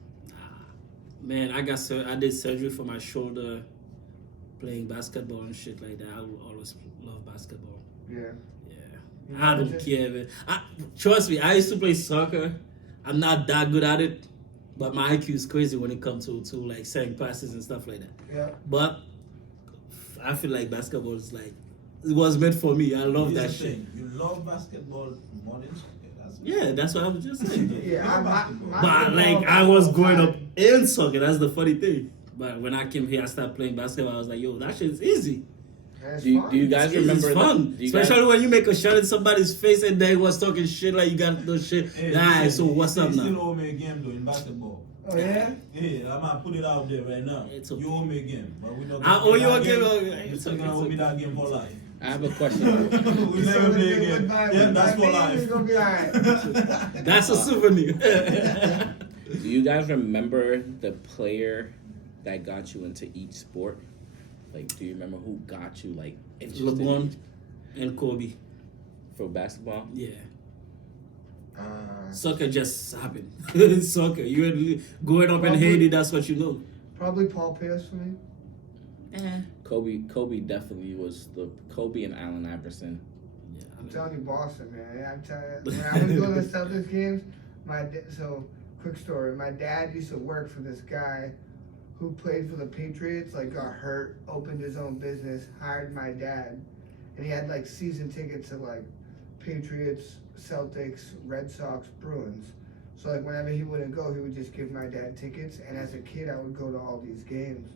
Man, I did surgery for my shoulder, playing basketball and shit like that. I will always love basketball. Yeah. Yeah, I don't care, man. Trust me, I used to play soccer. I'm not that good at it, but my IQ is crazy when it comes to like setting passes and stuff like that. Yeah. But I feel like basketball is like it was meant for me. I love Here's that the shit. thing, you love basketball more than soccer. Yeah, that's what I was just saying. Yeah, my But like I was growing up in soccer. That's the funny thing. But when I came here, I started playing basketball. I was like, yo, that shit's easy. Do you guys It's remember fun, do you guys- especially when you make a shot in somebody's face and they was talking shit like you got no shit. Hey, Nah, listen, so what's you up still now? owe me a game though in basketball. Oh yeah. Yeah, I'm gonna put it out there right now. It's okay. You owe me a game, but we not. I gonna owe play you a that game, game. okay. You're It's still okay, gonna it's owe me okay. that game for life. I have a question. We never play again. Yeah, that's for It's life. gonna be alright. That's a souvenir. Do you guys remember the player that got you into each sport? Like, do you remember who got you like interested LeBron and Kobe. for basketball? Yeah. Uh, Soccer just happened. Soccer. You growing up in Probably- Haiti, that's what you know. probably Paul Pierce for me. Kobe definitely was the Kobe and Allen Iverson. Yeah, I I'm mean, telling you, Boston, man. I'm telling you, when I was going to Celtics games, quick story. My dad used to work for this guy who played for the Patriots, like got hurt, opened his own business, hired my dad, and he had like season tickets to like Patriots, Celtics, Red Sox, Bruins. So like whenever he wouldn't go, he would just give my dad tickets, and as a kid, I would go to all these games.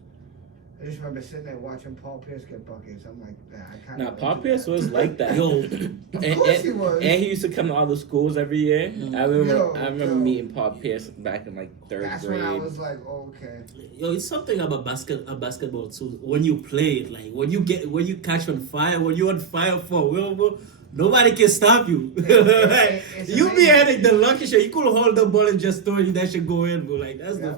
I just remember sitting there watching Paul Pierce get buckets. I'm like, nah, I kind of. Now, Paul Pierce was like that. Yo, Of course he was. And he used to come to all the schools every year. Mm. I remember Yo. meeting Paul Pierce back in like third That's grade. when I was like, oh, okay. yo, it's something about basketball too. When you play it, like when you catch on fire, when you're on fire for real, nobody can stop you. It's You be amazing. having the lucky shot. You could hold the ball and just throw it. That should go in, bro. Like that's Yeah.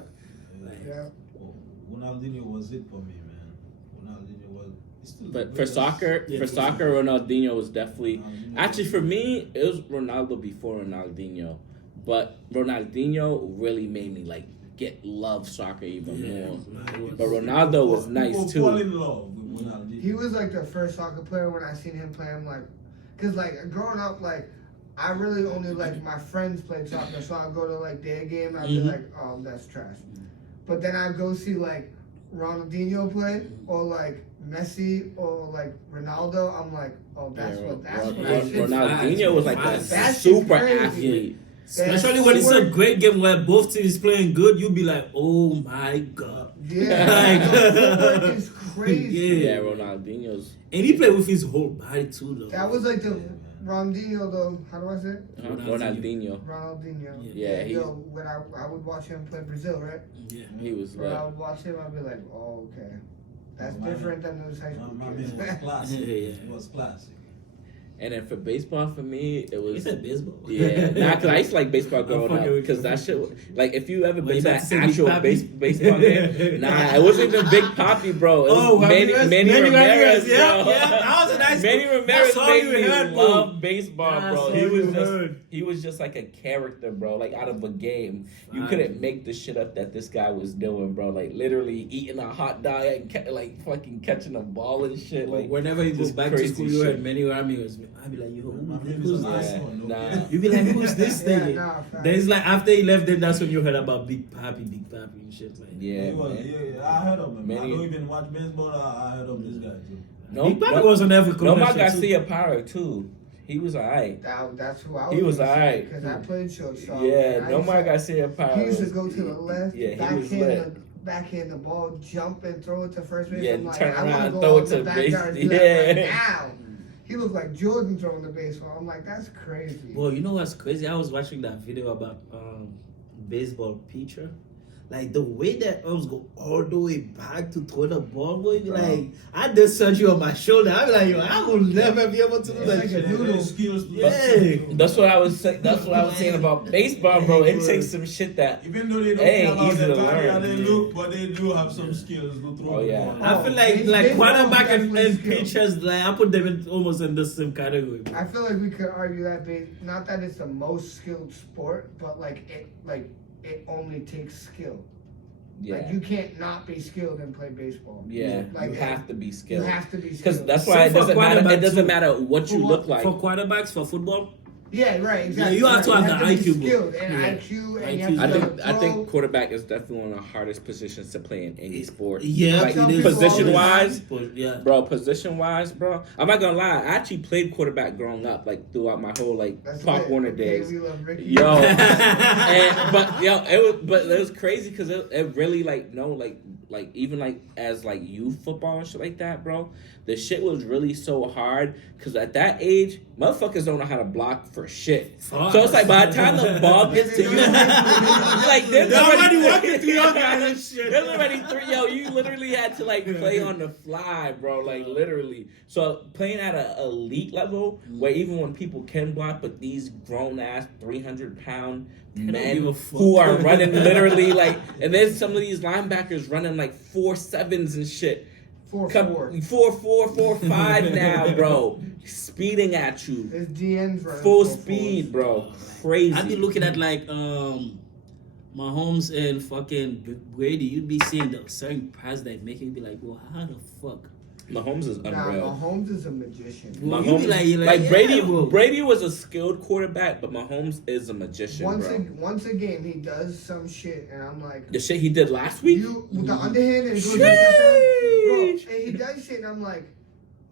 Yeah. Oh, Ronaldinho was it for me, man. Ronaldinho was. He's still the But for greatest. soccer, Yeah, for for soccer, Ronaldinho was definitely. Ronaldinho Actually, was- for me, it was Ronaldo before Ronaldinho, but Ronaldinho really made me like love soccer even more. But Ronaldo was nice People too. fall in love with Ronaldinho. He was like the first soccer player when I seen him play. I'm like, cause like growing up, like I really only like my friends played soccer, so I'd go to like their game. I'd be Mhm. like, oh, that's trash. But then I'd go see like Ronaldinho played, or like Messi, or like Ronaldo, I'm like, oh, that's what that shit's Ronaldinho was like That's a shit's super crazy. athlete. Especially when it's a great game where both teams playing good, you'll be like, oh my god. Yeah, Like- the footwork is crazy. Yeah, Ronaldinho's. And he played with his whole body too, though. That was like the Ronaldinho, though. How do I say it? Ronaldinho. Ronaldinho. Yeah, he- Yo, when I would watch him play Brazil, right? Yeah. He was When I like, would watch him, I'd be like, oh, okay. That's My- different than those high school My kids. man was classic. Yeah. It was classic. and then for baseball, for me, it He was. said baseball. Yeah, nah, cause I used to like baseball I'm growing fucking up. with Cause you. that shit, like, if you ever Wait, been you to about to an say Big actual Papi? baseball game, nah, it wasn't even Big Papi, bro. It was Oh, Manny Ramirez, yeah, bro. yeah, that was a nice. Manny Ramirez That's all made you me heard, bro. love baseball, That's bro. all He you was just, heard. he was just like a character, bro. Like out of a game, you Fine. couldn't make the shit up that this guy was doing, bro. Like literally eating a hot dog and like fucking catching a ball and shit. Well, Like whenever he goes just back to crazy school, you shit. heard Manny Ramirez. I'd be like, yo, who's Yeah. this? Nah. You be like, who's this Yeah, thing? nah, fact. Then it's like after he left, then that's when you heard about Big Papi and shit like. Yeah, He was, man. yeah, I heard of him. I Manny- don't even watch baseball. I heard of this guy too. Big Papi was on every No, corner. my shit, too. Garcia Power too. He was alright. That's who I was. He was alright. Because I played shortstop. Yeah, and I no, used my to- Garcia Power. He used to was- go to the left, Yeah, he was lit. backhand the ball, jump and throw it to first base. Yeah, I'm like, turn I wanna around, go throw out it the to backyard base. and do that right Yeah. now. He looked like Jordan throwing the baseball. I'm like, that's crazy. Well, you know what's crazy? I was watching that video about baseball pitcher. Like the way that arms go all the way back to throw the ball, boy. Be like, I did surgery on my shoulder. I be like, yo, I will never be able to do It's that like shit. a noodle. Skills. Yeah. That's what I was saying. That's what I was saying about baseball, bro. It takes some shit that. Even though they don't Hey, come out easy that to body learn. how they look, but they do have some skills to throw. Oh, the yeah. ball. I feel like Baseball quarterback and definitely skill. pitchers, like I put them in almost in the same category. Bro. I feel like we could argue that not that it's the most skilled sport, but it only takes skill. Like Yeah, you can't not be skilled and play baseball. yeah. Like, You have to be You skilled. have to be Because skilled. that's why Same it for doesn't matter. It quarterback, doesn't too. matter what you look like. For quarterbacks, for football, Yeah, right, exactly. you have to right. have the be IQ, bro. skilled and Yeah. IQ, and IQ. you have to I be think able to I think throw. quarterback is definitely one of the hardest positions to play in any sport. yeah, Like, Some it is. people position always- wise, yeah. bro, position wise, bro. I'm not gonna lie. I actually played quarterback growing up, like throughout my whole That's Pop lit. Warner Okay, days. we love Ricky. Yo, but it was crazy because it really like even like as like youth football and shit like that, bro. The shit was really so hard because at that age, motherfuckers don't know how to block for shit. Fuck. So it's like by the time the ball gets to you, like there's They're already already walking through your guys and shit. There's already three. Yo, you literally had to like play on the fly, bro. Like literally. So playing at an elite level, where even when people can block, but these grown ass 300-pound don't men give a fuck. who are running literally like, and there's some of these linebackers running like 4.7s and shit. 4-4. 4.5 now, bro. Speeding at you, His DN's running full 4-4s. speed, bro. I'd be Crazy. looking at like Mahomes and fucking Brady. You'd be seeing the certain pass that make you be like, well, how the fuck? Mahomes is Nah, unreal. Mahomes is a magician. Well, you be like, Like yeah, Brady, bro. Brady was a skilled quarterback, but Mahomes is a magician, Once bro. once a game, he does some shit, and I'm like, The shit he did last week. you with the underhand and it goes like that, bro. Sheesh. And he does shit, and I'm like,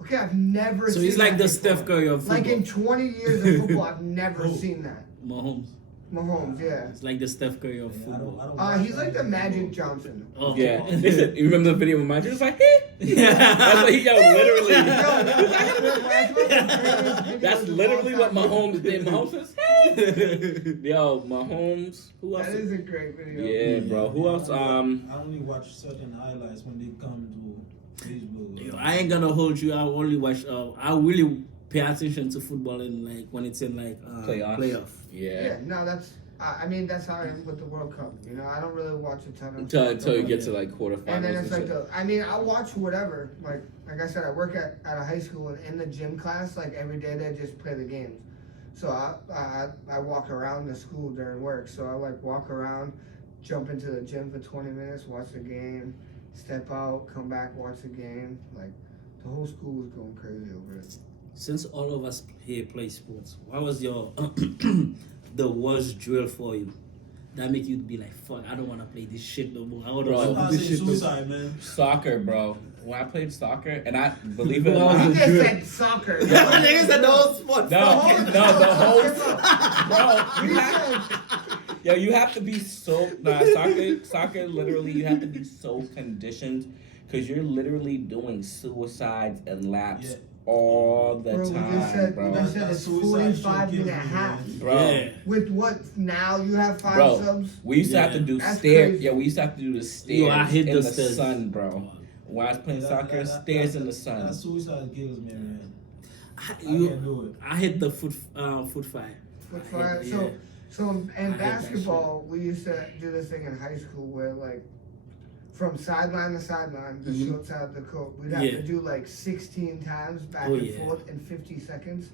okay, I've never. So seen he's like that the before. Steph Curry of football. Like in 20 years of football, I've never seen that. Mahomes. Mahomes, yeah. It's like the Steph Curry of I football. don't watch He's like the that Magic anymore. Johnson. Oh. Yeah, listen, you remember the video with Magic? It was like, hey. That's what he yo, literally. That's literally what Mahomes did. Mahomes says, hey. Yo, Mahomes. Who else? That is a great video. Yeah, bro. Who else? I only watch certain highlights when they come to Facebook. Yo, I ain't gonna hold you. I only watch. I really pay attention to football in like when it's in like playoff. Yeah, no, that's. I mean, that's how I am with the World Cup. You know, I don't really watch a ton of. Until you get to like quarterfinals. And then And it's like shit. I mean, I watch whatever. Like I said, I work at a high school, and in the gym class, like every day they just play the games. So I walk around the school during work. So I like walk around, jump into the gym for 20 minutes, watch the game, step out, come back, watch the game. Like the whole school is going crazy over it. Since all of us here play sports, what was your the worst drill for you? that make you be like, fuck, I don't want to play this shit no more. I want Bro, to I do say this shit no more. suicide, man. Soccer, bro. When I played soccer, and I believe it or Well, not, You just said soccer. Niggas said the whole sport. no, the whole, bro. You said Yo, you have to be so soccer. Literally, you have to be so conditioned because you're literally doing suicides and laps Yeah. all the Bro, we time, just said, bro. we just said it's Suicide 45 shit kills minute me, half. man. Bro, Yeah. With what now? You have 5 Bro. subs. we used to have Yeah. to do That's stairs. crazy. Yeah, we used to have to do the stairs Yo, I hate in the the stairs. sun, bro. When I was playing soccer, stairs in the That sun. suicide kills me, man. I You, can't do it. I hit the foot fight. Foot I fire. hate- So, yeah. so in that basketball, we used to do this thing in high school where like, from sideline to sideline, the Mhm. short side of the court, we'd have Yeah. to do like 16 times back Oh, and yeah. forth in 50 seconds.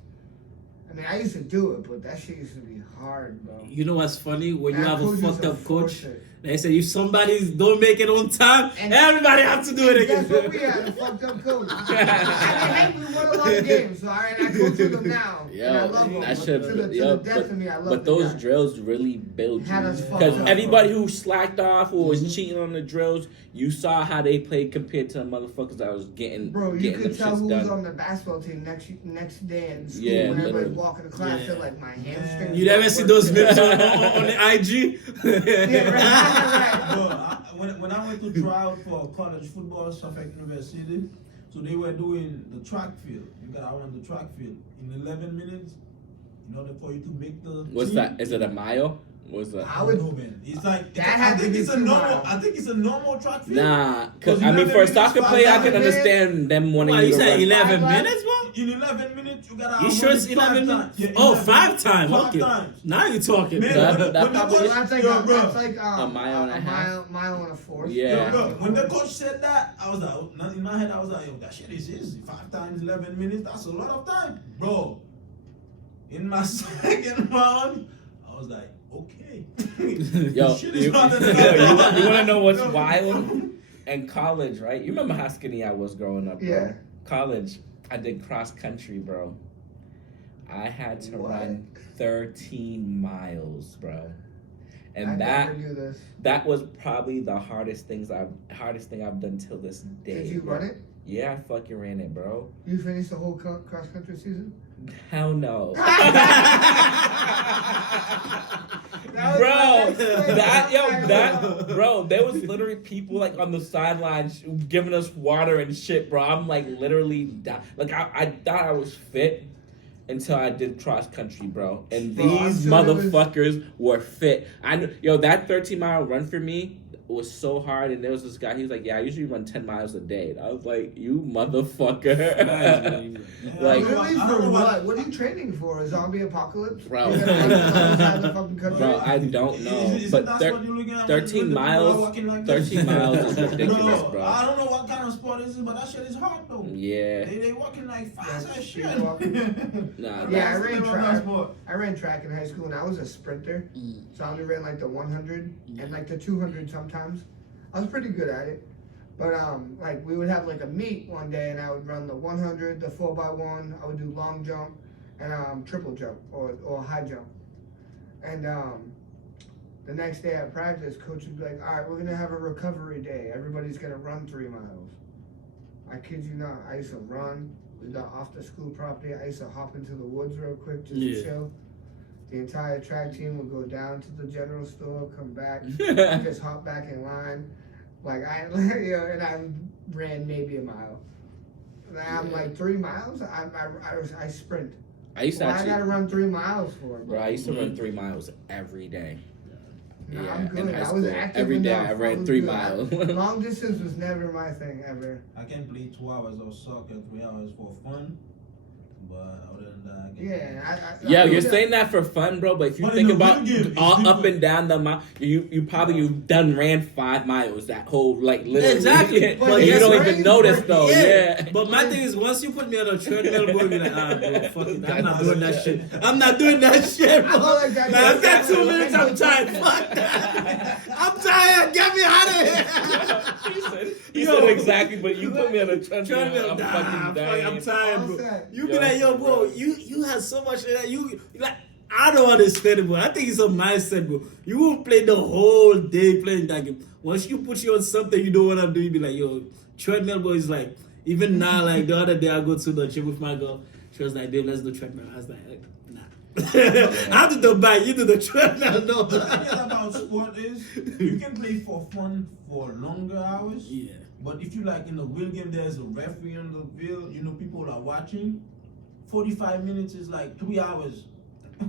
I mean, I used to do it, but that shit used to be hard, bro. You know what's funny? When you And have a coaches fucked will up coach, force it. they say if somebody don't make it on time, And- everybody has to do it again. That's what we had, a fucked up coach. I mean, hey, we won a lot of games, so I coach with them now. and I Yo, love them. that but shit, to the yo, death of me, I love but the those guy. drills really build you. Had us fucked Because up, everybody bro. who slacked off or was cheating on the drills, you saw how they played compared to the motherfuckers that was getting Bro, you getting could them tell shits who was done. on the basketball team next day in school Yeah, when everybody's literally. walking to class. Yeah. They're like, my hamstrings. You never see those memes on the IG? Yeah, right. Bro, when I went to try out for college football, Suffolk University, so they were doing the track field. You gotta run the track field in 11 minutes in order for you to make the. What's team. that? Is it a mile? What's that? I I would- would know, man. It's like That I had to think be it's a 2 normal. miles. I think it's a normal track field. Nah, because Because I mean, 11 for a minutes, soccer five player, I can minutes. understand them wanting Wow, you you to said run. 11 5 minutes, bro? In 11 minutes, you gotta. You run sure it it's 5 11 times. minutes? Yeah, Oh, 11 5 times. Five Okay. times. Now you're talking. Man, That- when that the probably- coach- That's like, yo, bro, that's like A mile and a half. mile and a fourth. Yeah. Yo, when the coach said that, I was like, in my head, I was like, yo, that shit is easy. 5 times 11 minutes, that's a lot of time. Bro, in my second round, I was like, okay. Yo, Shit you, is you harder want than to know what's Yo. wild? In college, right? You remember how skinny I was growing up, bro? Yeah. College, I did cross country, bro. I had to What? run 13 miles, bro. I And never knew this. that was probably the hardest thing I've done till this day. Did you bro. run it? Yeah, I fucking ran it, bro. You finished the whole cross country season? Hell no. That was Bro, my next question. bro, there was literally people like on the sidelines giving us water and shit, bro. I'm like literally like I thought I was fit until I did cross country, bro. And Bro, I'm these sure there was- motherfuckers were fit. I knew, yo, that 13-mile run for me was so hard. And there was this guy, he was like, yeah, I usually run 10 miles a day. And I was like, you motherfucker. Like- Really? I don't For know what? What are you training for? A zombie apocalypse? Bro. You're gonna run outside the fucking country? Bro, I don't know. Is But that thir- what you're looking at 13 when the people are miles, walking like this? 13 miles is ridiculous, bro. I don't know what kind of sport this is, but that shit is hard though. Yeah. They walking like fast Yes, as shit. people walking. Nah, Yeah, I That's ran the track. sport. I ran track in high school and I was a sprinter. Mm. So I only ran like the 100 and like the 200 sometimes. I was pretty good at it. But like we would have like a meet one day and I would run the 100, the 4x1, I would do long jump and triple jump or high jump. And the next day at practice, coach would be like, all right, we're gonna have a recovery day. Everybody's gonna run 3 miles. I kid you not, I used to run. We got off the school property. I used to hop into the woods real quick just Yeah. to chill. The entire track team would go down to the general store, come back, and just hop back in line. Like and I ran maybe a mile. And I'm Yeah. like 3 miles. I sprint. I used to Why I actually, gotta run 3 miles for, bro, I used to run 3 miles every day. No, Yeah, I'm good. in high I was school. active Every day enough. I ran was 3 good. miles. Long distance was never my thing ever. I can play 2 hours of soccer, 3 hours for fun, but other than that, I can't. Yeah, you're was a- saying that for fun, bro. But if you But think in the about video game, it's all up different. and down the mile, you probably done ran 5 miles that whole like literally. Exactly. But And you guess don't what? even notice though. Yeah. But my thing is, once you put me on a treadmill, bro, you're like, ah, bro, fuck it. I'm not That's doing that it. shit. I'm not doing that shit, I bro. feel like that. Man, I've got 2 minutes. I'm tired. Fuck that. I'm tired. Get me out of here. He Yo. said exactly, but you put me on a treadmill. Treadmill, I'm fucking dying. I'm tired, bro. All set. You be Yo, like, yo, bro, bro. you had so much of that. You like, I don't understand it, bro. I think it's a mindset, bro. You won't play the whole day playing that game. Once you put you on something you don't want to do, you be like, yo, treadmill, bro, is like, even now, like the other day I go to the gym with my girl. She was like, babe, let's do treadmill. I was like, nah. I do the bike, you do the treadmill, no. The thing is about sport is you can play for fun for longer hours. Yeah. But if you like in a real game, there's a referee on the field. You know, people are watching. 45 minutes is like 3 hours.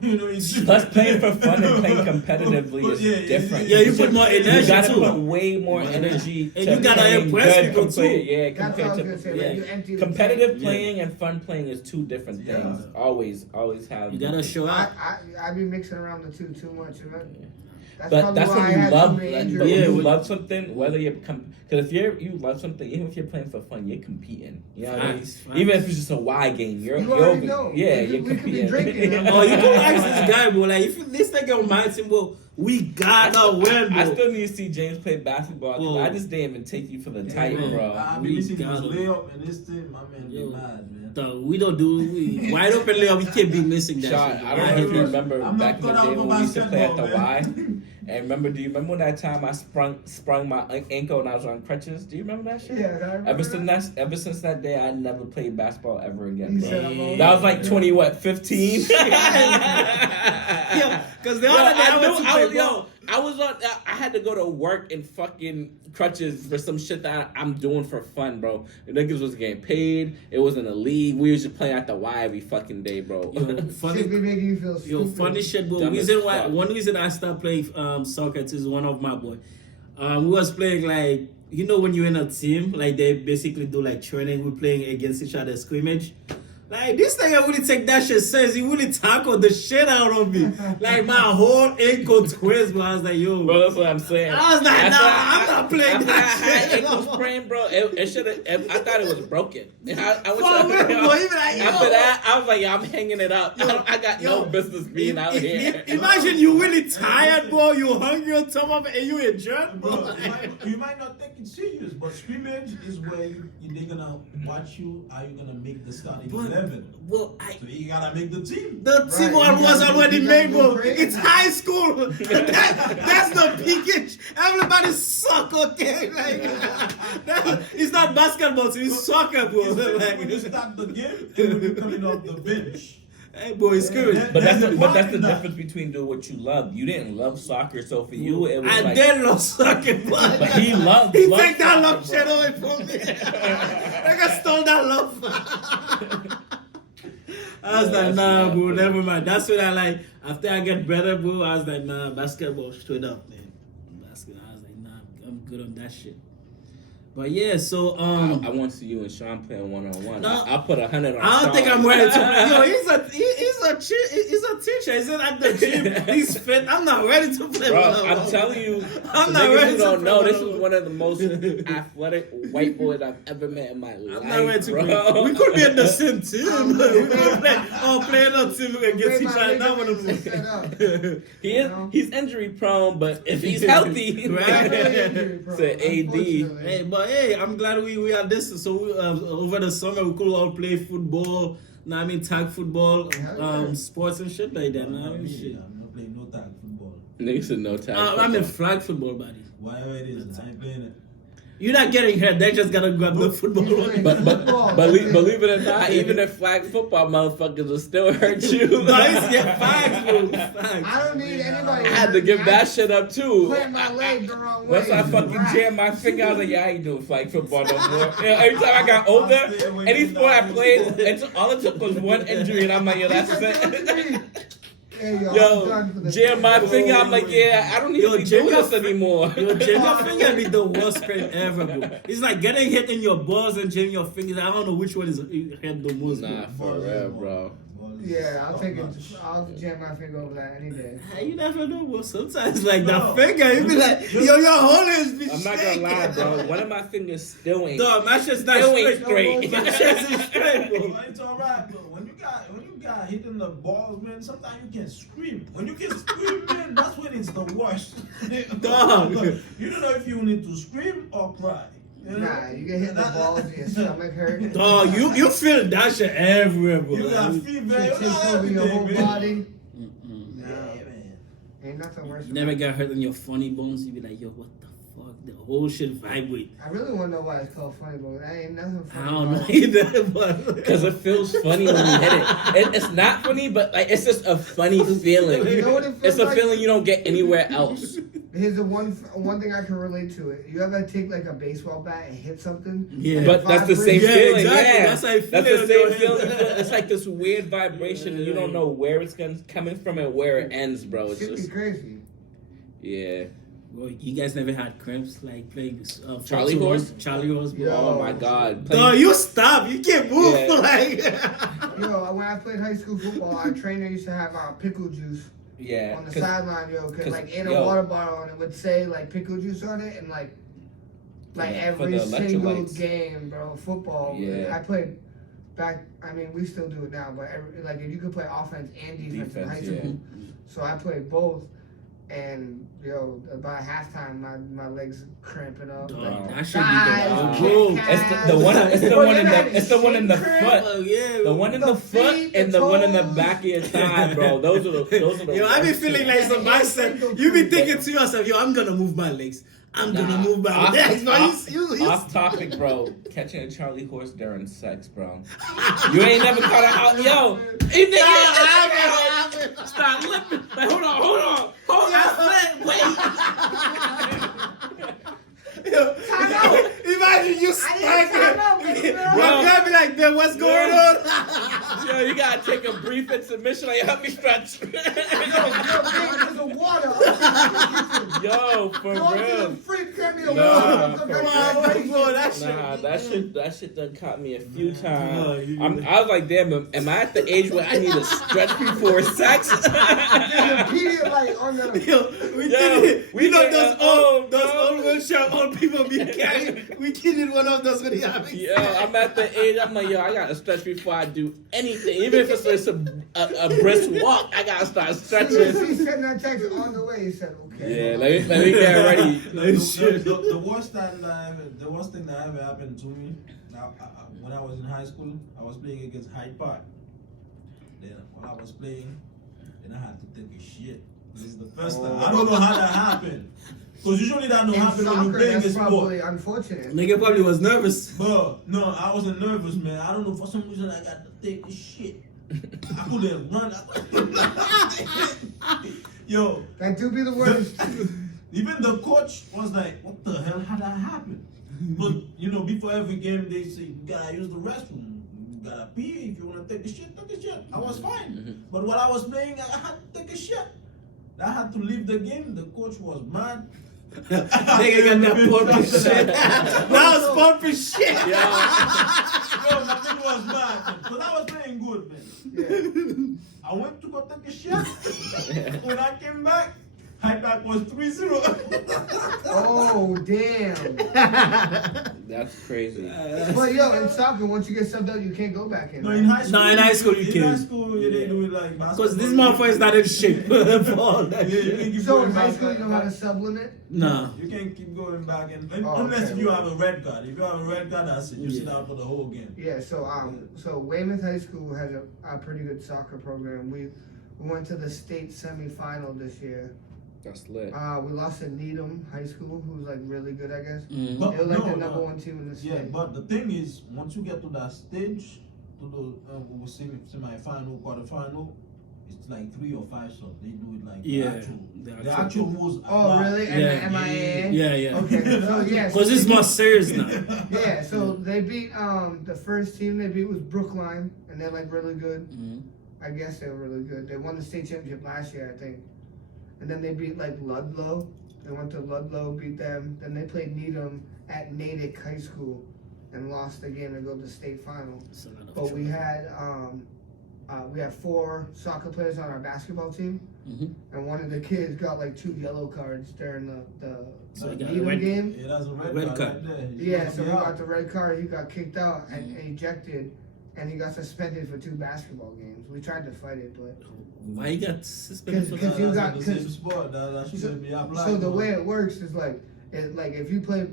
You know, it's Plus, playing for fun and playing competitively But is yeah, different. Yeah, you put more energy You gotta too. put way more energy. And to you gotta playing impress good people, compared- too. Yeah, That's what I compared was to gonna say. yeah. When you empty the Competitive tank. playing and fun playing is two different Yeah. things. Always have. You gotta show up. I be mixing around the two too much. You know? That's But probably that's why when I you had love. too many Like, injuries. but when Yeah, you when- love something, whether you because if you love something, even if you're playing for fun, you're competing. You know what I mean? Facts. Even if it's just a Y game, you're You already know. yeah, We you're could be competing. drinking. Oh, you go ask this guy, bro. Like, if this nigga on my team, bro, we gotta win, bro. I still need to see James play basketball. 'Cause Whoa. I just didn't even take you for the type, man. bro. I've We been missing his gotta- layup and this thing. My man be Yo. mad, man. We don't do wide open layup. We can't be missing that. Shot. shit, I bro. don't know if you remember I'm not back in the cut day out for when we used to play at the basketball, Y. man. And remember, do you remember that time I sprung my ankle and I was on crutches? Do you remember that shit? Yeah, I remember Ever since that day, I never played basketball ever again. You Bro. said I'm old. That was like 15? Yeah, because the Yo, other day I went to I play was, ball. I was on. I had to go to work in fucking crutches for some shit that I'm doing for fun, bro. The niggas was getting paid. It was in a league. We was just playing at the Y every fucking day, bro. Yo, Shit funny, be making you feel yo, stupid. funny shit, bro. Dumb as fuck. One reason I stopped playing soccer is one of my boy. We was playing like, you know, when you're in a team, like they basically do like training. We're playing against each other scrimmage. Like, this nigga really take that shit serious. He really tackled the shit out of me. Like, my whole ankle twist, bro. I was like, yo. Bro, that's what I'm saying. I was like, After nah, I- I'm not playing after that I had shit. ankle sprain, bro. It should have. I thought it was broken. And I went For to, real, bro. Even like, yo. after that, I was like, yo, I'm hanging it up. Yo, I got yo, no business being out here. Imagine you really tired, bro. You hungry on top of it, and you injured, bro. Bro, you might not take it serious, but scrimmage is where they're gonna watch you. Are you gonna make the starting But- 11? Well, So you gotta make the team. the Right, team you one was gotta- already you gotta made, go bro. crazy. It's high school. That's the peakage. Everybody suck, okay? Like, it's not basketball, it's soccer, bro. It's different when you Like, start the game and when you're coming off the bench. hey, boy, it's good. But that's There's the, a but that's the point in that. difference between doing what you love. You didn't love soccer, so for you it was I like. did love soccer, but he loved. He loved take that soccer, love bro. shit away from me. Nigga stole that love. I was Yeah, like, that's nah, mad bro, funny. never mind. That's what I like. After I get better, bro, I was like, nah, basketball straight up, man. Basketball. I was like, nah, I'm good on that shit. But yeah, so I want to see you and Sean playing 1-on-1. No. I'll put 100 on. I don't Sean. think I'm ready to. Yo, he's a teacher. He's at the gym. He's fit. I'm not ready to play. Bro, one-on-one. I'm telling you, I'm for not niggas ready who to don't play know, this is one-on-one. one of the most athletic white boys I've ever met in my life, I'm not ready to bro. play. We could be in the same team. We could play a team against Wait, each my other. nigga That would is set up. He's injury prone, but if he's healthy, Right. Definitely injury prone, To AD. unfortunately. Hey, but hey, I'm glad we are this. So over the summer we could all play football. Now I mean tag football, Yeah. sports and shit like that. Nah, I mean shit. I'm not playing no tag football. niggas said no tag. I mean flag football, buddy. Whatever it is, I ain't playing it. You're not getting hurt. They just gotta grab the football. But- But believe it or not, even if flag football motherfuckers will still hurt you. No, it's flags, bro. Flags. I don't need anybody. I had to give that shit up too. Plant my leg the wrong way. Once I fucking Right. jammed my finger, I was like, yeah, I ain't doing flag football no more. Yeah, every time I got older, I'll stay away any from sport I that. played, all it took was one injury, and I'm like, yeah, that's it. Hey, yo, I'm Yo, done for the jam my day. finger, I'm like, yeah, I don't need Yo, to be jam doing your this anymore. Yo, jam your finger be the worst pain ever, bro. It's like getting hit in your balls and jamming your fingers. I don't know which one is hit the most. Nah, for real, bro. Yeah, I'll take it. I'll jam my finger over that any day. Hey, you never know, bro. Sometimes like No. the finger, you be like, yo, your whole is be I'm not gonna shaking. lie, bro. One of my fingers still ain't. Dog, my shit's not Still ain't straight. straight. My shit's is straight, bro. But it's alright, bro. When you got hit in the balls, man, sometimes you can scream. When you can scream, man, that's when it's the worst. Dog. You don't know if you need to scream or cry. You know? Nah, you get hit in the balls, your stomach hurt. Dog, you feel that shit everywhere, bro. You got fever. Shit You takes got over your whole everything, man. body. Ain't nothing worse. You never got hurt on your funny bones. You be like, yo, what the fuck? The whole shit vibrate. I really want to know why it's called funny bone. That ain't nothing funny. I don't know about it. either, but Because it feels funny when you hit it. It's not funny, but like it's just a funny feeling. You know what it feels It's a like? feeling you don't get anywhere else. Here's the one thing I can relate to it. You ever take like a baseball bat and hit something? Yeah. But that's the same Yeah, feeling. exactly. Yeah, That's how you feel That's the in same your feeling. head. It's like this weird vibration. You don't know where it's coming from and where it ends, bro. It's Shit be just crazy. yeah. Well, you guys never had cramps like playing Charlie horse? Charlie horse. Yeah. Oh my god. No, you stop. You can't move. Yeah. Like. Yo, when I played high school football, our trainer used to have pickle juice Yeah. on the 'cause- sideline, yo, cause 'cause, like in a yo. water bottle and it would say like pickle juice on it, and like Yeah, for every the single electrolytes. game, bro, football. Yeah. I played back. I mean, we still do it now, but like if you could play offense and defense in high Defense, school, so I played both. And yo, by halftime, my legs cramping up. Dog, Like, that should be thighs, the whoa. It's the one. It's the Bro, one in you the. had It's the one in the shin cramp? foot. Oh, yeah. The one in The the foot feet, and the the one in the toes. back of your thigh, bro. Those are the. Yo, I be worst feeling two. like some bicep. You be thinking to yourself, yo, I'm gonna move my legs. I'm gonna move my Off- legs. Bro, off- you Off topic, bro. Catching a Charlie horse during sex, bro. You ain't never caught a house, yo. You nigga, stop lipping. Like, hold on. Yo, imagine you time out, stacking. bro. One guy be like, "Then what's going on?" Yo, you gotta take a brief intermission. Like, help me stretch. Yo, there's a water. Yo, for Go to real. the fridge, grab me a Nah, water. for Come real. back to the Bro, fridge. That shit done caught me a few Oh, times. you- I was like, damn, am I at the age where I need to stretch before sex? There's a Pedialyte on the. Yo, we Yo, did it. we You know did those that. old, those Oh, old wheelchair old people be carrying. We did one of those when he having. Yo, I'm at the age, I'm like, yo, I gotta stretch before I do anything. Even if it's just a brisk walk, I gotta start He stretching. sent that text on the way. He said, "Okay." Yeah, let me get ready. The worst thing that ever happened to me, when I was in high school, I was playing against Hyde Park. Then when I was playing, then I had to take a shit. This is the first time. I don't know how that happened. Because usually that don't In happen when you're soccer, playing a that's sport. probably unfortunate. Nigga probably was nervous. Bro, no, I wasn't nervous, man. I don't know, for some reason I got to take a shit. I couldn't run. Yo, That do be the worst. even the coach was like, what the hell, how that happen? But, you know, before every game, they say, you gotta use the restroom. You gotta pee. If you wanna take a shit, take a shit. I was fine. But while I was playing, I had to take a shit. I had to leave the game. The coach was mad. Nigga got that pump shit. That was pumping shit. Yo, my thing was mad, man. Because I was playing good, man. Yeah. I went to go take a shit. When I came back, Hyde Park was 3-0. Oh damn. That's crazy. But yo, in soccer, once you get subbed out, you can't go back in. No, in high school. No, in high school you in can. high school, yeah, they do it like basketball. Because this motherfucker is not in shape for all that Yeah, you shit. can keep So going in high back school, you and know how to back. sublimate? Nah. You can keep going back and Oh, unless okay. if you have a red card. If you have a red card, that's it. You sit Yeah. out for the whole game. Yeah. So Weymouth High School has a pretty good soccer program. We went to the state semifinal this year. That's lit. We lost to Needham High School, who's like really good, I guess. Mm. But They were like no, the number no. one team in the state. Yeah, but the thing is, once you get to that stage, to the semi-final, quarter-final, it's like 3 or 5 subs. They do it like Yeah, the actual moves. Oh, really? And Yeah. the MIA? Yeah, yeah. Okay, so yeah. Because it's more serious now. Yeah, so they beat the first team they beat was Brookline, and they're like really good. Mm. I guess they were really good. They won the state championship last year, I think. And then they beat like Ludlow. They went to Ludlow, beat them. Then they played Needham at Natick High School and lost the game to go to the state final. It's a lot of But we trouble. had 4 soccer players on our basketball team, Mhm. and one of the kids got like 2 yellow cards during the So he got a Needham red- game. Yeah, that's a red, Red card. card. Right there. He's Yeah, gonna so be he out. got the red card. He got kicked out and Mm-hmm. ejected, and he got suspended for 2 basketball games. We tried to fight it, but Why you got suspended for Because that? you That's got- the same 'cause- sport. That shouldn't be applied. so the to. way it works is like if you play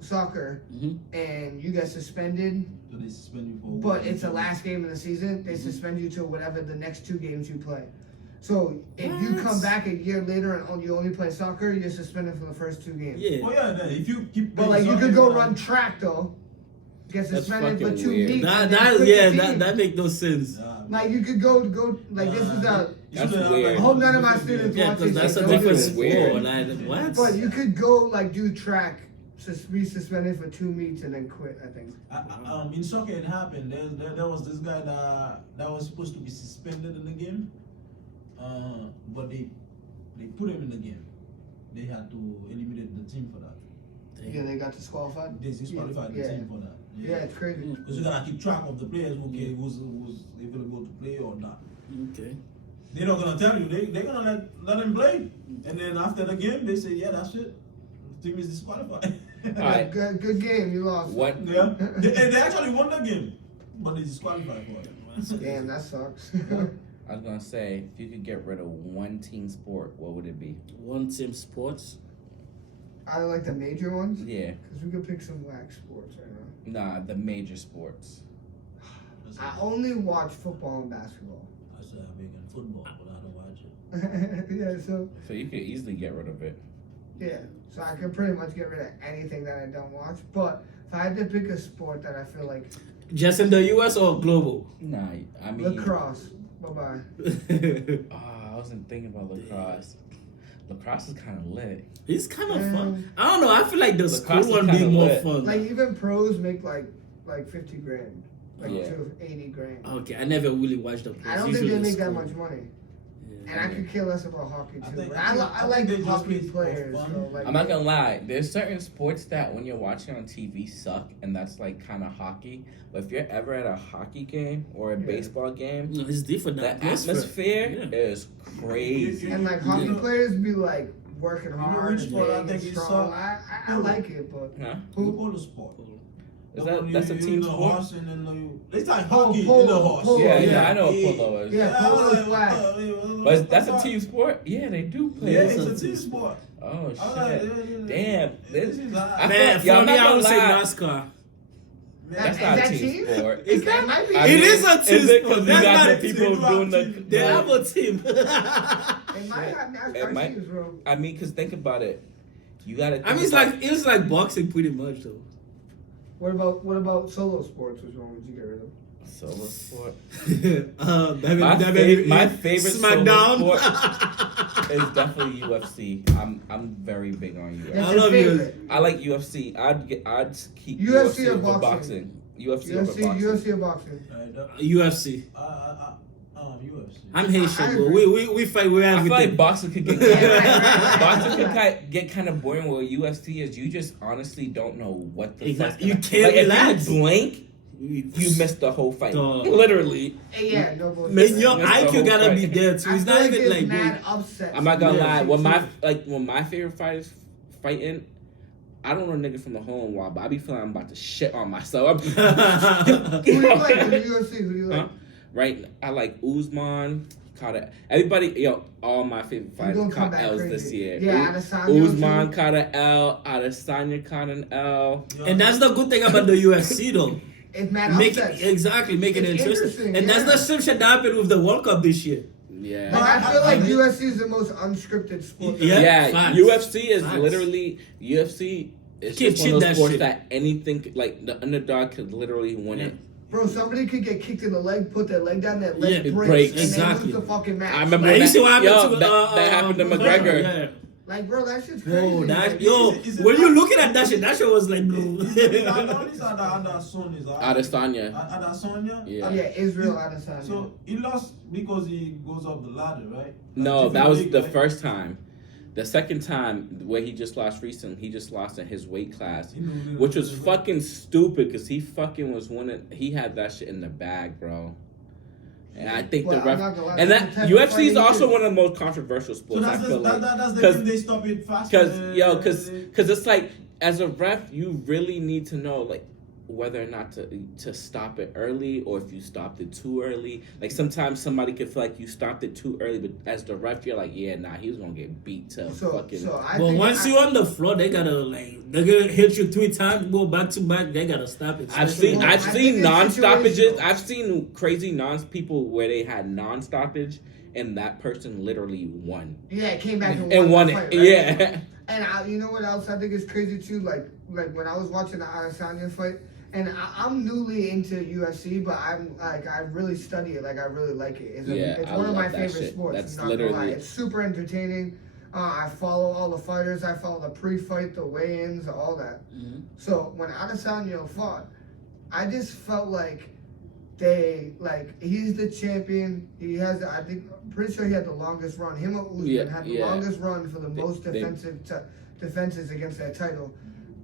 soccer Mhm. and you get suspended, So they suspend you for. but it's the last game of the season, they suspend you to whatever the next 2 games you play. So if you What? come back a year later and you only play soccer, you're suspended for the first 2 games. Yeah. Oh yeah, then if you keep But playing like you soccer, could go man, run track though, get That's suspended for fucking 2 weird. weeks. That and then that quit yeah the that team. that make no sense. nah, Like you could go like this is the. you That's should have, weird. like, I hope none of my different students games. Yeah, watch because this that's a shit. different That's weird. sport. Like what? But you could go like do track, be suspended for 2 meets and then quit. I think. In soccer it happened. There was this guy that was supposed to be suspended in the game, but they put him in the game. They had to eliminate the team for that. Yeah, they got disqualified. They disqualified Yeah. the team for that. Yeah, it's crazy. Because you gotta keep track of the players who's available to play or not. Okay. They're not gonna tell you. They're gonna let him play, and then after the game they say, yeah, that's it. The team is disqualified. Alright. Good game. You lost. What? Yeah, they actually won the game, but they disqualified for it. Damn, that sucks. I was gonna say, if you could get rid of one team sport, what would it be? One team sports. I like the major ones Yeah. because we could pick some whack sports right now. Nah, the major sports. I only watch football and basketball. I said I'm big in football, but I don't watch it. Yeah, so So you could easily get rid of it. yeah, so I can pretty much get rid of anything that I don't watch. But if I had to pick a sport that I feel like Just in the U.S. or global? Nah, I mean. lacrosse, bye bye. I wasn't thinking about lacrosse. Lacrosse is kind of lit. It's kind of fun. I don't know. I feel like the Lacrosse school is one be kinda more lit. fun. Like even pros make like 50 grand, like Yeah. to 80 grand. Okay, I never really watched the. I don't think they Usually make that school. much money. Yeah. And I could care less about hockey too. I think- But I think- I I like think they just hockey play for players. fun. So like, I'm not gonna lie. There's certain sports that when you're watching on TV suck, and that's like kind of hockey. But if you're ever at a hockey game or a Yeah. baseball game, No, it's different. the The atmosphere Yeah. is crazy. and like hockey You know- players be like working know hard which and sport I big think and is strong. so- I like it, but Huh? Polo sport. Is that's a team sport? It's like Polo, hockey in polo, the horse. polo, Yeah, yeah. yeah, I know what polo is. Yeah, polo is black. But that's a team sport. Yeah, they do play. Yeah, It's it's a a team sport. Oh I like shit! it. Damn, This this is I Man, feel- yeah, for I'm me, not I gonna would say lie. NASCAR. That's Is not a that team team? sport. Is That might be. I It mean, is a team Is it sport. because you That's got not the a team. people They do doing have the? team. They have a team. It might have NASCAR It might- teams, bro. I mean, cause think about it. You gotta. I mean, it's like boxing, pretty much though. What about solo sports? Which one would you get rid of? solo sport. My favorite SmackDown. solo sport is definitely UFC. I'm very big on UFC. That's I your love favorite. I like UFC. I'd keep UFC or over boxing? UFC over boxing. UFC or boxing? UFC. UFC. I'm Haitian, I bro. agree. We fight with I feel everything. like boxing could get Right. boxing could get kind of boring. Where UFC is, you just honestly don't know what the Exactly. fuck's You gonna- can't like, relax. If you blink, you missed the whole fight. Dog. Literally. Hey, yeah, no bullshit. Man, your That's the IQ whole gotta be fight. there too. I It's feel not like even there's like mad upsets. I'm not gonna Yeah, lie. see, When my favorite fighters fighting, I don't know niggas from the hole in a while, but I be feeling I'm about to shit on myself. Who do you like in the UFC? Who do you like? Huh? Right? I like Usman. Everybody, all my favorite You fighters gonna come caught back L's crazy. this year. Yeah, Adesanya Usman too. caught an L. Adesanya caught an L. And that's the good thing about the UFC though. It's mad Make upsets. it exactly make it It's interesting. interesting, And that's yeah. the same shit that happened with the World Cup this year. Yeah. But I feel like I- UFC is the most unscripted sport. Yeah. Yeah, facts. UFC is Facts. literally UFC. It's Can't just one cheat of that those sports shit. that anything like the underdog could literally win it. Bro, somebody could get kicked in the leg, put their leg down, their leg Yeah, it breaks, breaks. and Exactly. they lose the fucking match. I remember Like, you that, see what happened yo, to that happened to McGregor. Yeah. Like, bro, that shit's crazy. Bro, that Like, yo, is it when not- you looking at that shit was like, bro. Adesanya. Adesanya. Yeah. yeah, Israel Adesanya. So he lost because he goes up the ladder, right? No, Like, that was big, the right? first time. The second time, where he just lost recently, he just lost in his weight class, He knew which was it. fucking stupid because he fucking was winning. He had that shit in the bag, bro. And I think Well, the I'm ref not gonna lie, and that's that the type of UFC is fighting also it is. one of the most controversial So sports. I that's feel like that's the 'Cause- game they stop it fast. because it's like as a ref, you really need to know like whether or not to stop it early or if you stopped it too early. Like sometimes somebody could feel like you stopped it too early, but as the ref, you're like, yeah, nah, he was gonna get beat to fucking. But once you're on the floor, they gotta they're gonna hit you 3 times, go back to back. They gotta stop it. I've seen non-stoppages. I've seen crazy people where they had non-stoppage and that person literally won. Yeah, it came back and won the it. fight, right? Yeah. And you know what else I think is crazy too? Like when I was watching the Adesanya fight, and I'm newly into UFC, but I really study it. Like I really like it. It's one of my favorite sports. That's I'm not gonna lie. literally It's super entertaining. I follow all the fighters. I follow the pre-fight, the weigh-ins, all that. Mm-hmm. So when Adesanya fought, I just felt like he's the champion. He has, I'm pretty sure he had the longest run. Him or Usman had the longest run for the most defenses against that title.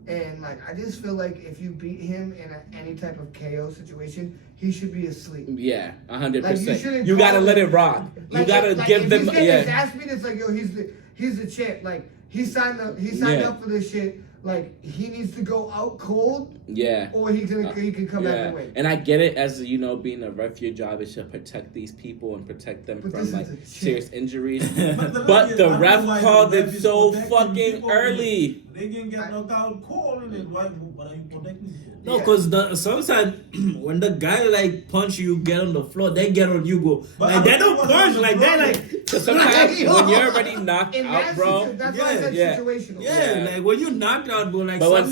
And I just feel like if you beat him in any type of KO situation, he should be asleep. Yeah, 100%. You gotta let it rock. You gotta give them. If he's getting his ass beat, it's like, yo, he's the champ. Like he signed up for this shit. Like he needs to go out cold. Yeah. Or he can come back and win. And I get it, as being a ref, your job is to protect these people and protect them from serious injuries. But the ref called it so fucking early. They can get knocked out cold, and then why? But are you protecting people? No, because sometimes when the guy punch you, get on the floor, they get on you, go. But they don't punch, they Cause sometimes when you're already knocked out, bro. That's why I said situational. Yeah, when you knocked out, bro, but when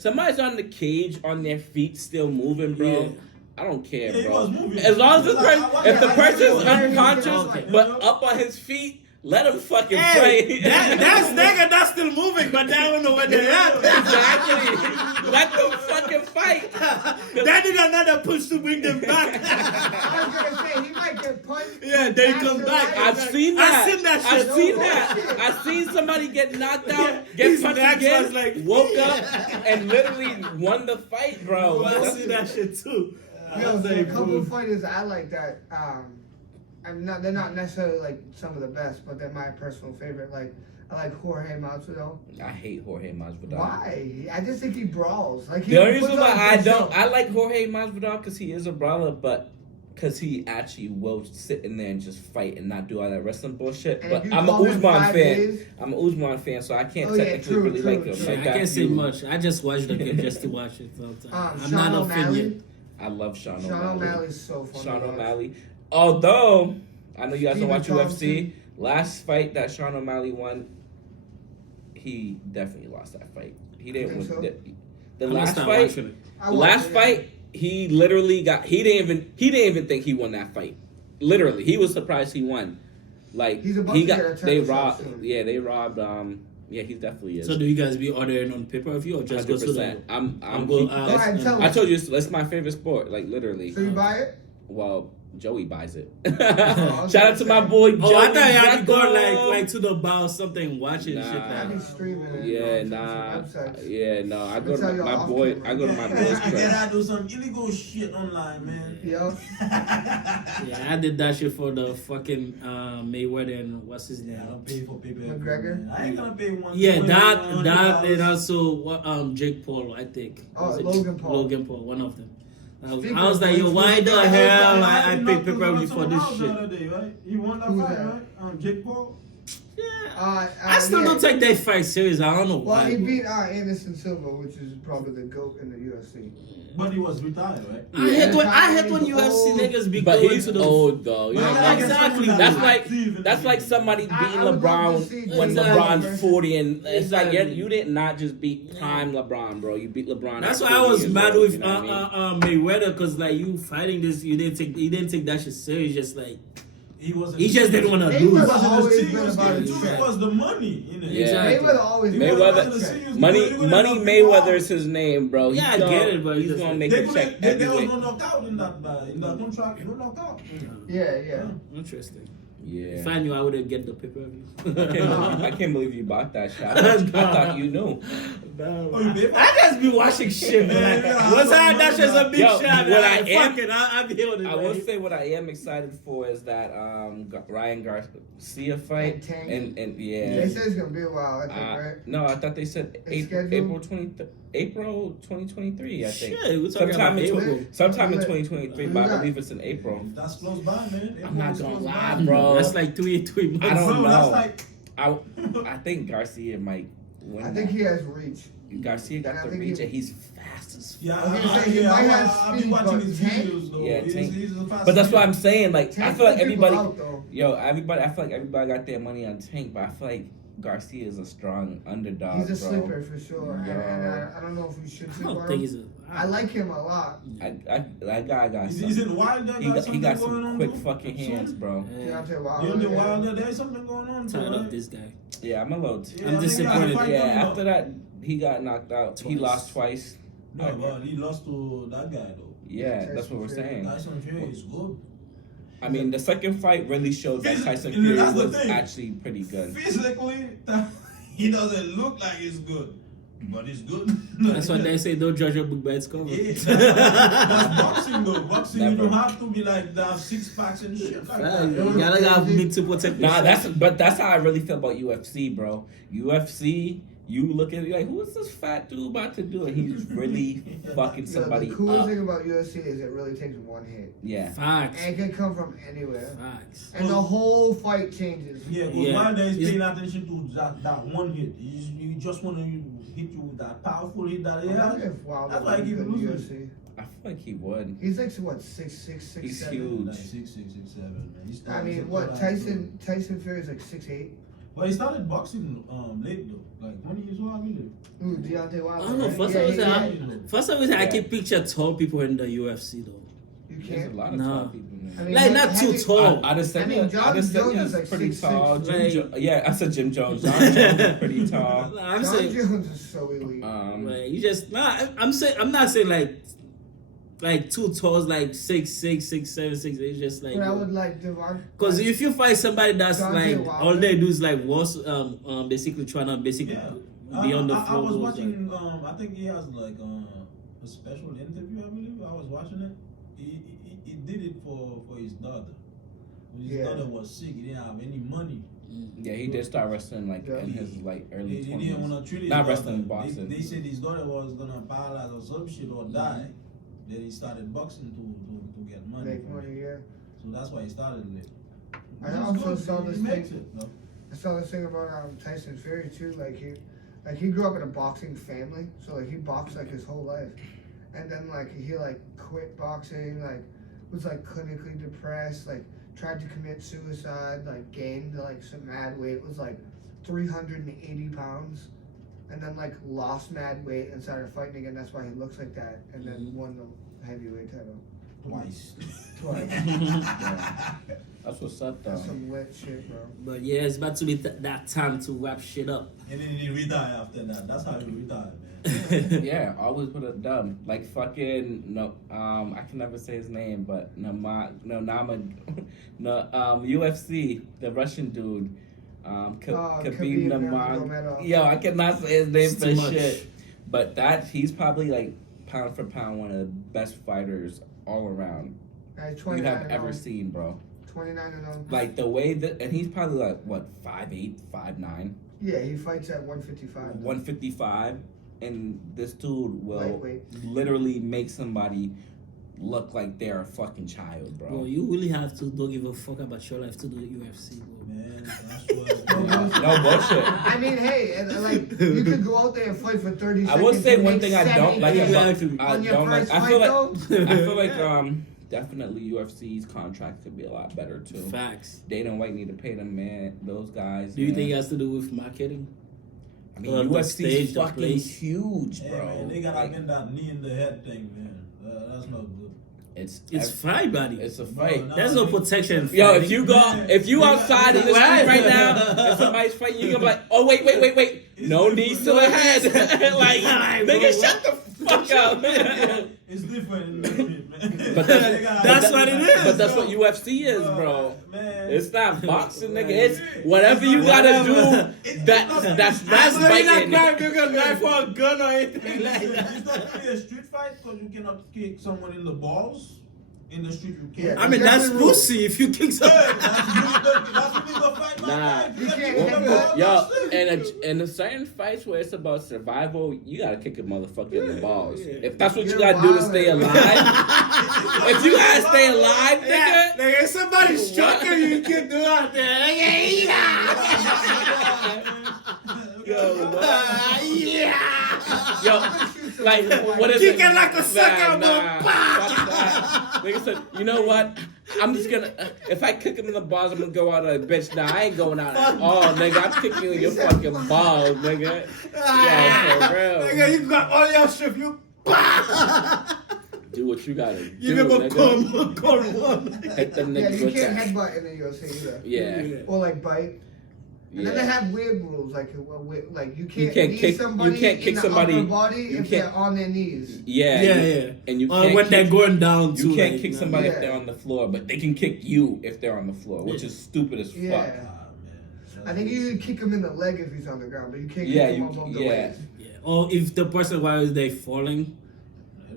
somebody's on the cage on their feet still moving, bro. Yeah. I don't care, Yeah, bro. moving. As long as if the person's unconscious Okay. but up on his feet, let him fucking play. That's still moving, but they don't know where they're at. Exactly. Let them fucking fight. They need another push to bring them back. I was gonna say he might get punched. Yeah, they come back. I've seen that. I've seen that shit. I've seen somebody get knocked out, His get punched neck again, was woke up, and literally won the fight, bro. I see that shit too. Yo, so a couple of fighters I like that. They're not necessarily some of the best, but they're my personal favorite. I like Jorge Masvidal. I hate Jorge Masvidal. Why? I just think he brawls. The only reason why I like Jorge Masvidal because he is a brawler, but because he actually will sit in there and just fight and not do all that wrestling bullshit. And But I'm an Usman fan. I'm an Usman fan, so I can't technically really like him. I can't say much. I just watch the game just to watch it. I'm not a fan yet. I love Sean O'Malley. Sean O'Malley's so fun. Sean O'Malley. Although, I know you guys don't watch Stephen UFC. Last fight that Sean O'Malley won, he definitely lost that fight. He didn't win. So? The last fight, he literally he didn't even think he won that fight. Literally, he was surprised he won. He's about to get a they title robbed. shot soon. Yeah, they robbed. Yeah, he definitely is. So do you guys be ordering on pay-per-view or just go to the... I told you, that's my favorite sport, literally. So you buy it? Well, Joey buys it. Oh, Shout out to my boy Joey. Oh, I thought you had to Greco. go to the bar or something, watching shit I be like streaming it. Yeah, nah. I go to my boy. I go to my boy's I crib. gotta do some illegal shit online, man. Yo. Yeah, I did that shit for the fucking Mayweather and what's his name? I don't pay for pay-per-view. McGregor? Man. I ain't gonna pay one. Yeah, that $21. and also Jake Paul, I think. Oh, Was it Logan Paul. Logan Paul, one of them. I was Speaking like, of yo, why the hell I pay knocked pay-per-view for this someone out the shit? other day, right? He won that Who's fight, that? right? Jake Paul. I still don't take that fight serious. I don't know Well, why. he beat Anderson Silva, which is probably the GOAT in the UFC. But he was retired, right? I hate when He's UFC old. niggas be But going he's to the old though. You know, Yeah, exactly. That's like somebody beating I would love to LeBron see when Exactly. LeBron's 40, and it's like Exactly. you did not just beat prime LeBron, bro. You beat LeBron. That's at why I 40 was years mad old, with you know what I mean? Mayweather, because you fighting this, you didn't take that shit serious. Just He just didn't want to Mayweather lose. was always been serious about thing his too. track. It was the money in it. Yeah. Exactly. Mayweather always been Mayweather- about his track. Money Mayweather's his name, bro. Yeah, I get it, but he's he's gonna just- make There a check was every no week. knockout in that contract. No knockout. Yeah. Interesting. Yeah. If I knew, I would have get the pay-per-view. I can't believe you bought that shit. I thought you knew. No, Oh, you did? I just be watching shit, man. Yeah, Once I I that's just a big Yo, shot, what man. I am- Fuck it, I'll be here with it. I will man. say what I am excited for is that Ryan Garcia fight And Tank. and They yeah. said it's gonna be a while. I think, right? No, I thought they said It's April scheduled? April 2023. I think Shit, we're talking sometime about in April. sometime in Who 2023, got- but I who got- believe it's in April. That's close by, man. I'm not It's gonna close lie, by. bro. That's like 3 months. I don't Bro, know. That's like, I think Garcia might win. I think he has reach. Garcia And got I the think reach he- and he's fast as fuck. yeah, I was gonna say, he might have I've been speed, watching but his Tank- videos, though. Yeah, Tank. He's a fast But that's what player. I'm saying. Like I Tank feel like took people everybody, out, though. I feel like everybody got their money on Tank, but I feel like Garcia is a strong underdog. He's a bro. sleeper for sure. And I don't know if we should I sleep don't on think him. he's a. I like him a lot. That guy got Is something. it Wilder? He got something going some on quick too? fucking hands, bro. Deontay You know Wilder. Wilder, there's something going on too, Tired of right? this guy. Yeah, I'm a little. Yeah, I'm I think he got a disappointed. fight Yeah, coming up. after that he got knocked out. He Twice. lost twice. No, but he lost to that guy though. Yeah, that's what we're saying. Tyson Fury is good. I mean, the second fight really showed that Tyson And Fury that's the was thing. actually pretty good. Physically, he doesn't look like he's good, but he's good. That's what they say. Don't judge a book by its cover. Yeah, that's boxing though. Boxing, Never. you don't have to be like that 6 packs and shit like that. You gotta have meat to protect Nah, yourself. that's how I really feel about UFC, bro. UFC, you look at it like, who is this fat dude about to do? And he's really fucking Yo, somebody the coolest up. thing about UFC is it really takes one hit. Yeah. Facts. And it can come from anywhere. Facts. And the whole fight changes. Yeah, because Yeah. Wilder is He's- paying attention to that one hit. You just want to hit you with that powerful hit that he I wonder has. if Wilder That's why would he be keep good in losing. UFC. I feel like he would. He's like what 6'6", He's 6'7". huge. Like 6'6", 6'7", man. He's I mean, what Tyson Fury is like 6'8". But he started boxing late though, like 20 years old, I believe. Ooh, Deontay Wilder. I don't know. right? First Yeah, I was yeah, like, yeah. first I was like, I Yeah. can picture tall people in the UFC though. You There's a can't. lot of No. tall people in I there. mean, Like not too heavy- tall. Adesanya, I mean, John Adesanya Jones is is like pretty 6'6". tall. Like- Yeah, I said Jim Jones. John Jones is pretty tall. I'm John saying, Jones is so elite. like, you just I'm saying I'm not saying like too tall, like 6'6", 6'7", 6'8", just like. but I would like Devon. Because if you find somebody that's Deontay like Wilder. all they do is like was basically trying to basically Yeah. be on the I floor. was like- watching. I think he has like a special interview. I believe I was watching it. He did it for his daughter. When his Yeah. daughter was sick, he didn't have any money. Yeah, he did start wrestling like Yeah. in his like He early didn't 20s. want to treat his Not daughter. wrestling, boxing. They said his daughter was gonna paralyze or some shit or die. Then he started boxing to get money. Make from it. money, yeah. So that's why he started it. I Which is also good. saw He this makes thing- it, though. I saw this thing about Tyson Fury too. Like he grew up in a boxing family, so like he boxed like his whole life, and then like he like quit boxing, like was like clinically depressed, like tried to commit suicide, like gained like some mad weight, was like 380 pounds, and then like lost mad weight and started fighting again. That's why he looks like that, and then won the heavyweight title Twice. twice. Yeah. That's what's up though. That's some lit shit, bro. But yeah, it's about to be that time to wrap shit up. And then he retired after that. That's how he retired, man. Yeah, always put a dub. Like fucking no I can never say his name, but UFC, the Russian dude. Khabib Khabib Nurmagomedov. Nurmagomedov. Yo, I cannot say his name It's for too much. shit. But he's probably like pound for pound one of the best fighters all around you 29 have and ever 0. seen, bro. 29 and 0. Like the way that, and he's probably like what 5'8", 5'9", Yeah, he fights at 155. 155, and this dude will Lightweight. literally make somebody look like they're a fucking child, bro. Bro, you really have to don't give a fuck about your life to do UFC, bro. Man, that's what. No bullshit. I mean, hey, and, like you could go out there and fight for 30 I seconds. will say and one make thing I don't like 70K. about Exactly. I On your don't like. first I feel fight, like though? I feel like definitely UFC's contract could be a lot better too. Facts. Dana White need to pay them, man. Those guys. Do you man. think it has to do with marketing? I mean, the UFC's stage, the fucking place? huge, Hey, bro. man, they gotta Like, get that knee in the head thing, man. That's not good. it's It's fight, buddy. it's a fight. No, There's no protection. in Yo, fighting. if you go, if you outside in the street Right. right now, and somebody's fighting, you gonna be like, oh wait, no knees to the head, like Like, nigga, bro, shut the fuck up, man. It's different. it, man. But That's what it is. But that's what UFC is, bro. It's not boxing, nigga. It's whatever you gotta do. That's That's why you're fighting. not grabbing a knife or a gun or anything like that. It's not really a street fight because you cannot kick someone in the balls. In the street, you can't. Yeah. I mean, that's Exactly. pussy if you kick someone. That's really the fight, Nah. man. You can't kick hit the the- ball, Yo, that's it. in a certain fights where it's about survival, you gotta kick a motherfucker in the balls. Yeah. If that's what you You're gotta do to wildin'. stay alive, if you gotta stay alive, nigga. Nigga, if somebody's choking you, you can't do out there. Yo, what? Yeah. Yo, like, what is Kick it? it like a sucker, Nah, boy. fuck that. Nigga said, you know what? I'm just gonna, if I kick him in the balls, I'm gonna go out like, bitch, nah, I ain't going out at all, nigga. I'm kicking you in your fucking balls, nigga. Yeah, for real. Nigga, you got all your shit. You Do what you gotta do, give him a nigga. corn. Hit them Yeah, niggas you with can't that. headbutt in the UFC either. Yeah. Or like bite. And then they Yeah. have weird rules, like you can't, can't knee kick- somebody you can't kick in the somebody- upper body you if can't- they're on their knees. Yeah. Yeah. And you Or can't when they're kick- going down too. You can't like, kick nah. somebody if Yeah. they're on the floor, but they can kick you if they're on the floor, which is stupid as Yeah. fuck. I think you can kick him in the leg if he's on the ground, but you can't Yeah, kick him you- above the yeah. waist. Yeah. Or if the person while they falling,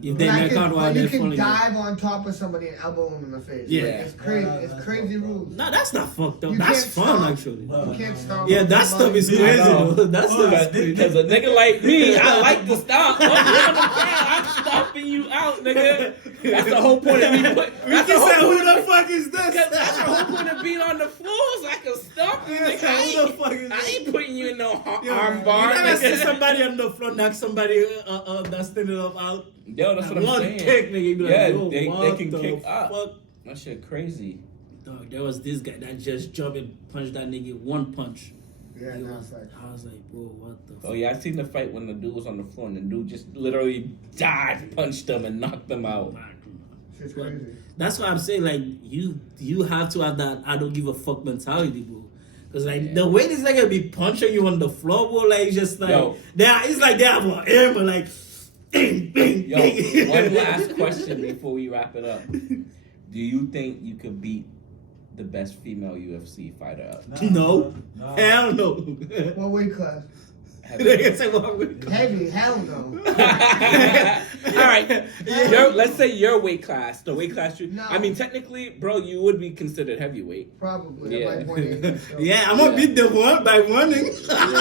if they But make out while but they're you can falling. dive on top of somebody and elbow him in the face. Yeah. Like, it's crazy. Yeah, It's that's crazy fucked up. rules. No, that's not fucked up. You That's can't fun stop. actually. You can't stop. Yeah, that stuff is Yeah, crazy I know. though. That stuff is crazy. Because a nigga like me, I like to stomp. Once you're on the ground, I'm stomping you out, nigga. That's the whole point of me. We That's the can say, whole who point. the fuck is That's this? the whole point of being on the floor, so I can stomp you, nigga. Who the fuck is I this? ain't putting you in no Yo, arm bar, You never see nigga. somebody on the floor knock somebody that's standing up out. Yo, that's what I'm One saying. kick, nigga. You be like, Yeah, yo, they what can the kick up. fuck? That shit crazy. Dog, there was this guy that just jumped and punched that nigga one punch. Yeah, He no, was- facts. I was like, bro, what the Oh fuck? yeah, I seen the fight when the dude was on the floor and the dude just literally dive punched them and knocked them out. Shit's crazy. That's why I'm saying, like, you have to have that I don't give a fuck mentality, bro. Cause like Yeah. the way this nigga be punching you on the floor, bro, like it's just like Yo. it's like they have an aim, but like, bing, bing, Yo, bing. one last question before we wrap it up. Do you think you could beat the best female UFC fighter up? No. Hell no. What weight class? Nigga say, what we- Heavy. Hell no. All right, let's say your weight class, the weight class you. No. I mean, technically, bro, you would be considered heavyweight. Probably. Yeah. Like 180. So. Yeah, I'm gonna beat the one by winning. I'm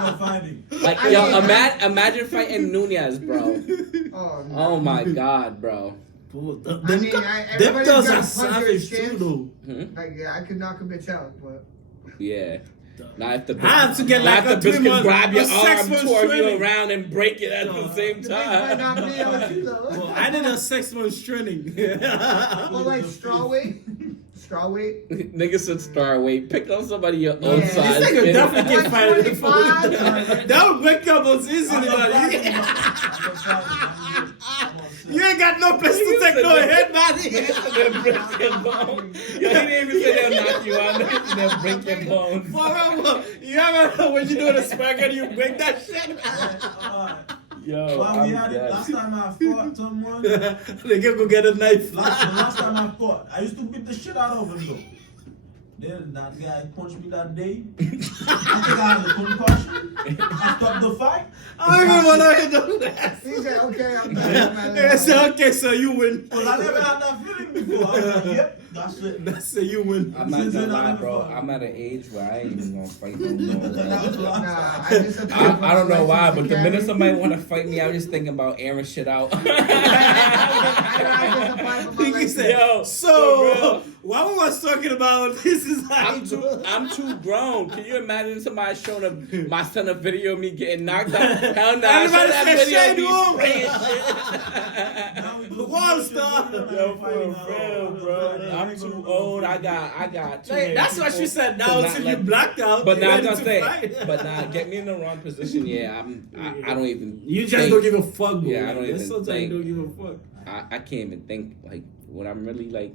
not fighting. Like, I yo, mean- imagine fighting Nunez, bro. Oh, no. Oh my god, bro. Bro, them mean, them everybody's girls got are to punch savage their too, chins. though. Hmm? Like, yeah, I could knock a bitch out, but Yeah. Now if the I have to get now like if a the bitch 3 can month, grab your a 6 arm, month twirl you training. around, and break it at the same the bitch might not time. be able to, though. Bro, I did a 6 months training. Well, like straw weight? Straw weight? Nigga said star weight. Pick on somebody your Yeah, own this size. This nigga kid. definitely can fight it. 125? That would break up us I'm easily, not man. fighting. I'm not fighting. You ain't got no place to take no head, man. They'll break your bones. Yo, he didn't even say they'll knock you out. Nigga, they'll break your bones. Forever. You ever know when you do the spaghetti, you break that shit? Yo, Well, we I'm had it dead. last time I fought someone. They can go get a knife. The last time I fought, I used to beat the shit out of him though. Then that guy punched me that day. I think I had a concussion. I stopped the fight. I don't even want to hit the last. He said, okay, I'm done. They say, okay, so you win. Because I never had that feeling before. I was like, yep, that's it. That's say you win. I'm not gonna lie, bro. I'm at an age where I ain't even gonna fight no more. That was the Bro. last Nah, time. I disappeared from I don't know the why, license but to the minute carry. somebody want to fight me, I'm just thinking about airing shit out. I just applied for my He license. said, Yo, for so real. while we was talking about this is how you do it. I'm too grown. Can you imagine somebody showing my son a video of me getting knocked out? Hell no. Show Everybody that say, video of "Shade me room." spraying shit. Now we do Wall bullshit, star. we're not Yo, fighting for at real, all. bro. I'm too old. I got too many That's what people she said. to Now not until let- you blacked out. But you now I'm ready gonna to say, fight. but now get me in the wrong position. Yeah, I don't even. You just think. don't give a fuck, bro. Yeah, I don't That's even sometimes think. you don't give a fuck. I can't even think like what I'm really like.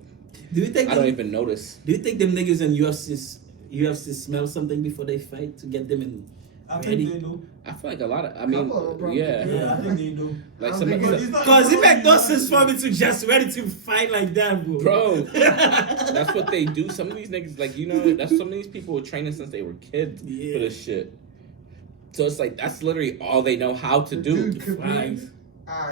Do you think? I don't even notice. Do you think them niggas in UFC smell something before they fight to get them in I Ready? think they do. I feel like a lot of. I mean, Couple of them, yeah. Yeah, I think they do. Like I some, don't think Because it's not Cause it even make no like- sense for me to just ready to fight like that, bro. That's what they do. Some of these niggas, like that's some of these people were training since they were kids for Yeah. this shit. So it's like that's literally all they know how to do. Dude competes.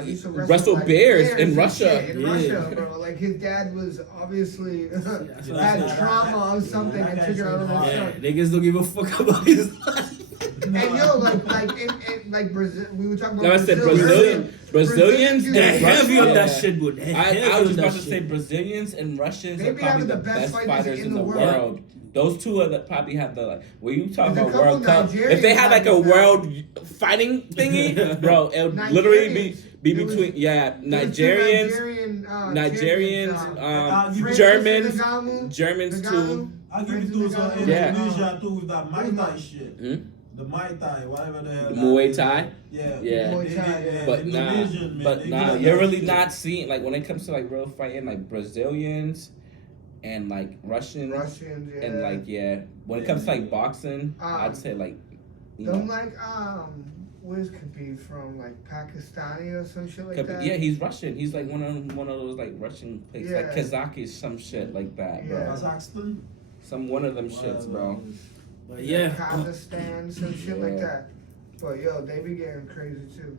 Used to Wrestle like bears in and Russia. shit in Yeah. Russia, bro. Like his dad was obviously had trauma of something and took it out on his Yeah, son. niggas don't give a fuck about his life. And yo, like Brazil, we were talking about Like I said, Brazil. Brazilians, dude, They're and heavy on that Yeah. shit, bro. They're heavy I was on just about that to say shit. Brazilians and Russians They are be probably having the the best best fighters in the world. world. Those two are that probably have the when you talk There's a about World couple Cup. If they Nigerians had like a having that. world fighting thingy, bro, it would literally be There was- between Nigerians, French Germans, Ngannou, Germans too. Ngannou. I'll give it to some in Yeah. Indonesia too with that Muay Thai shit. Hmm? The Muay Thai, whatever the hell. that Muay is. Thai. Yeah. Yeah. Muay Thai, yeah. But Indonesian, man, they nah, get you're that really shit. not seeing like when it comes to like real fighting, like Brazilians and like Russians. Russians, yeah. And like when it comes to like boxing, I'd say like Don't like where's Khabib from? Like Pakistani or some shit like that. yeah, he's Russian. He's like one of those like Russian places, like Yeah. Kazakhstan, some shit like that, bro. Yeah. Kazakhstan. Some one of them shits, bro. But yeah, Kazakhstan, some shit like Yeah. that. But yo, they be getting crazy too.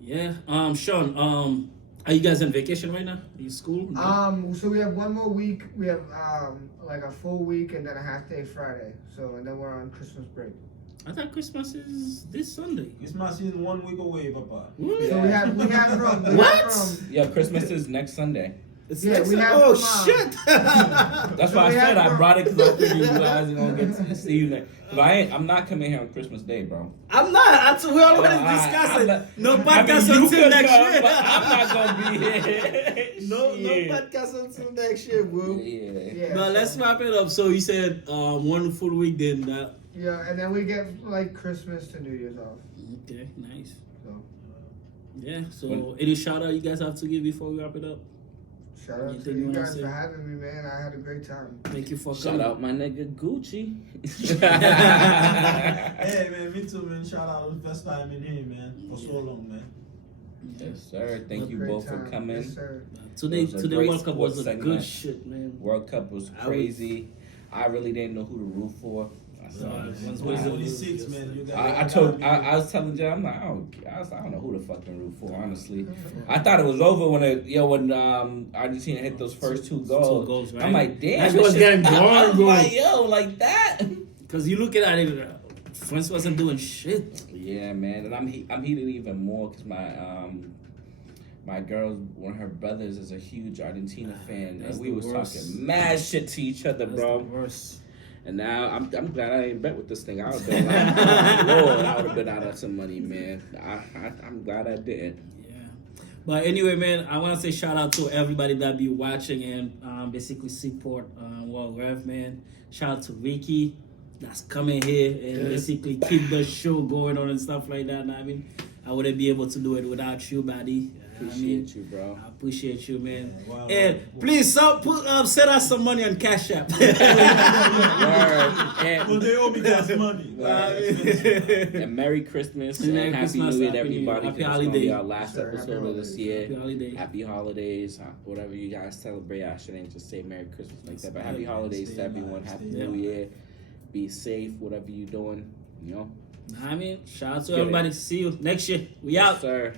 yeah. Sean, are you guys on vacation right now? Are you school? No? So we have one more week. We have like a full week and then a half day Friday. So and then we're on Christmas break. I thought Christmas is this Sunday. Christmas is 1 week away, Papa. Really? So we have from What? Yeah, Christmas is next Sunday. It's Yeah, next we Sun- have oh from, shit! That's So why I we said have I from- brought it because I figured you guys are gonna get to see you next. But I'm not coming here on Christmas Day, bro. I'm not. We already discussed I'm it. not- No I mean, podcast you until could next come, year. but I'm not gonna be here. No Shit. podcast until next year, bro. Yeah. Yeah. But let's wrap it up. So you said one full week, then that. Yeah, and then we get like Christmas to New Year's off. Okay, nice. So Yeah. So When- any shout out you guys have to give before we wrap it up? shout out Anything to you you wanna guys say? for having me, man. I had a great time. Thank you for Shout coming. out my nigga Gucci. Hey, man, me too, man. Shout out the first time in here, man. For so long, man. Yes, sir. Thank you Great both time. for coming. Yes, sir. Today, It was a today great World Cup was a sports good segment. shit, man. World Cup was I crazy. I really didn't know who to root for. Once Only we- 26, man. You I was telling Jay, I'm like, I don't know who to fucking root for, honestly. I thought it was over when Argentina hit those first two goals. Two goals, right? I'm like, damn, That this was shit- getting I boring, was bro. like, yo, like that. Because you looking at it, France wasn't doing shit. Yeah, man, and I'm heated even more because my girl, one of her brothers, is a huge Argentina fan, That's and we the was worst. talking mad shit to each other, That's bro. the worst. And now I'm glad I didn't bet with this thing. I would have been like, oh, Lord, I would have been out of some money, man. I'm glad I didn't. Yeah. But anyway, man, I want to say shout out to everybody that be watching and basically support World Rev, man. Shout out to Ricky that's coming here and basically keep the show going on and stuff like that. I mean, I wouldn't be able to do it without you, buddy. Appreciate you, bro. I appreciate you, man. Yeah, wow, And wow. please send us some money on Cash App. Word. But And, they owe me gas money. and Merry Christmas Merry and Happy Christmas, New Year to Happy New Year. everybody. Happy 'cause it's gonna be holiday. our last Sure, happy episode of this holidays. year. Happy holiday. Happy holidays. Whatever you guys celebrate, I shouldn't just say Merry Christmas like that. But happy Yeah, holidays stay to everyone. alive, Happy stay New Year. Be safe, whatever you're doing. You know. I mean, shout out to Get it. everybody. See you next year. We out. Yes, sir.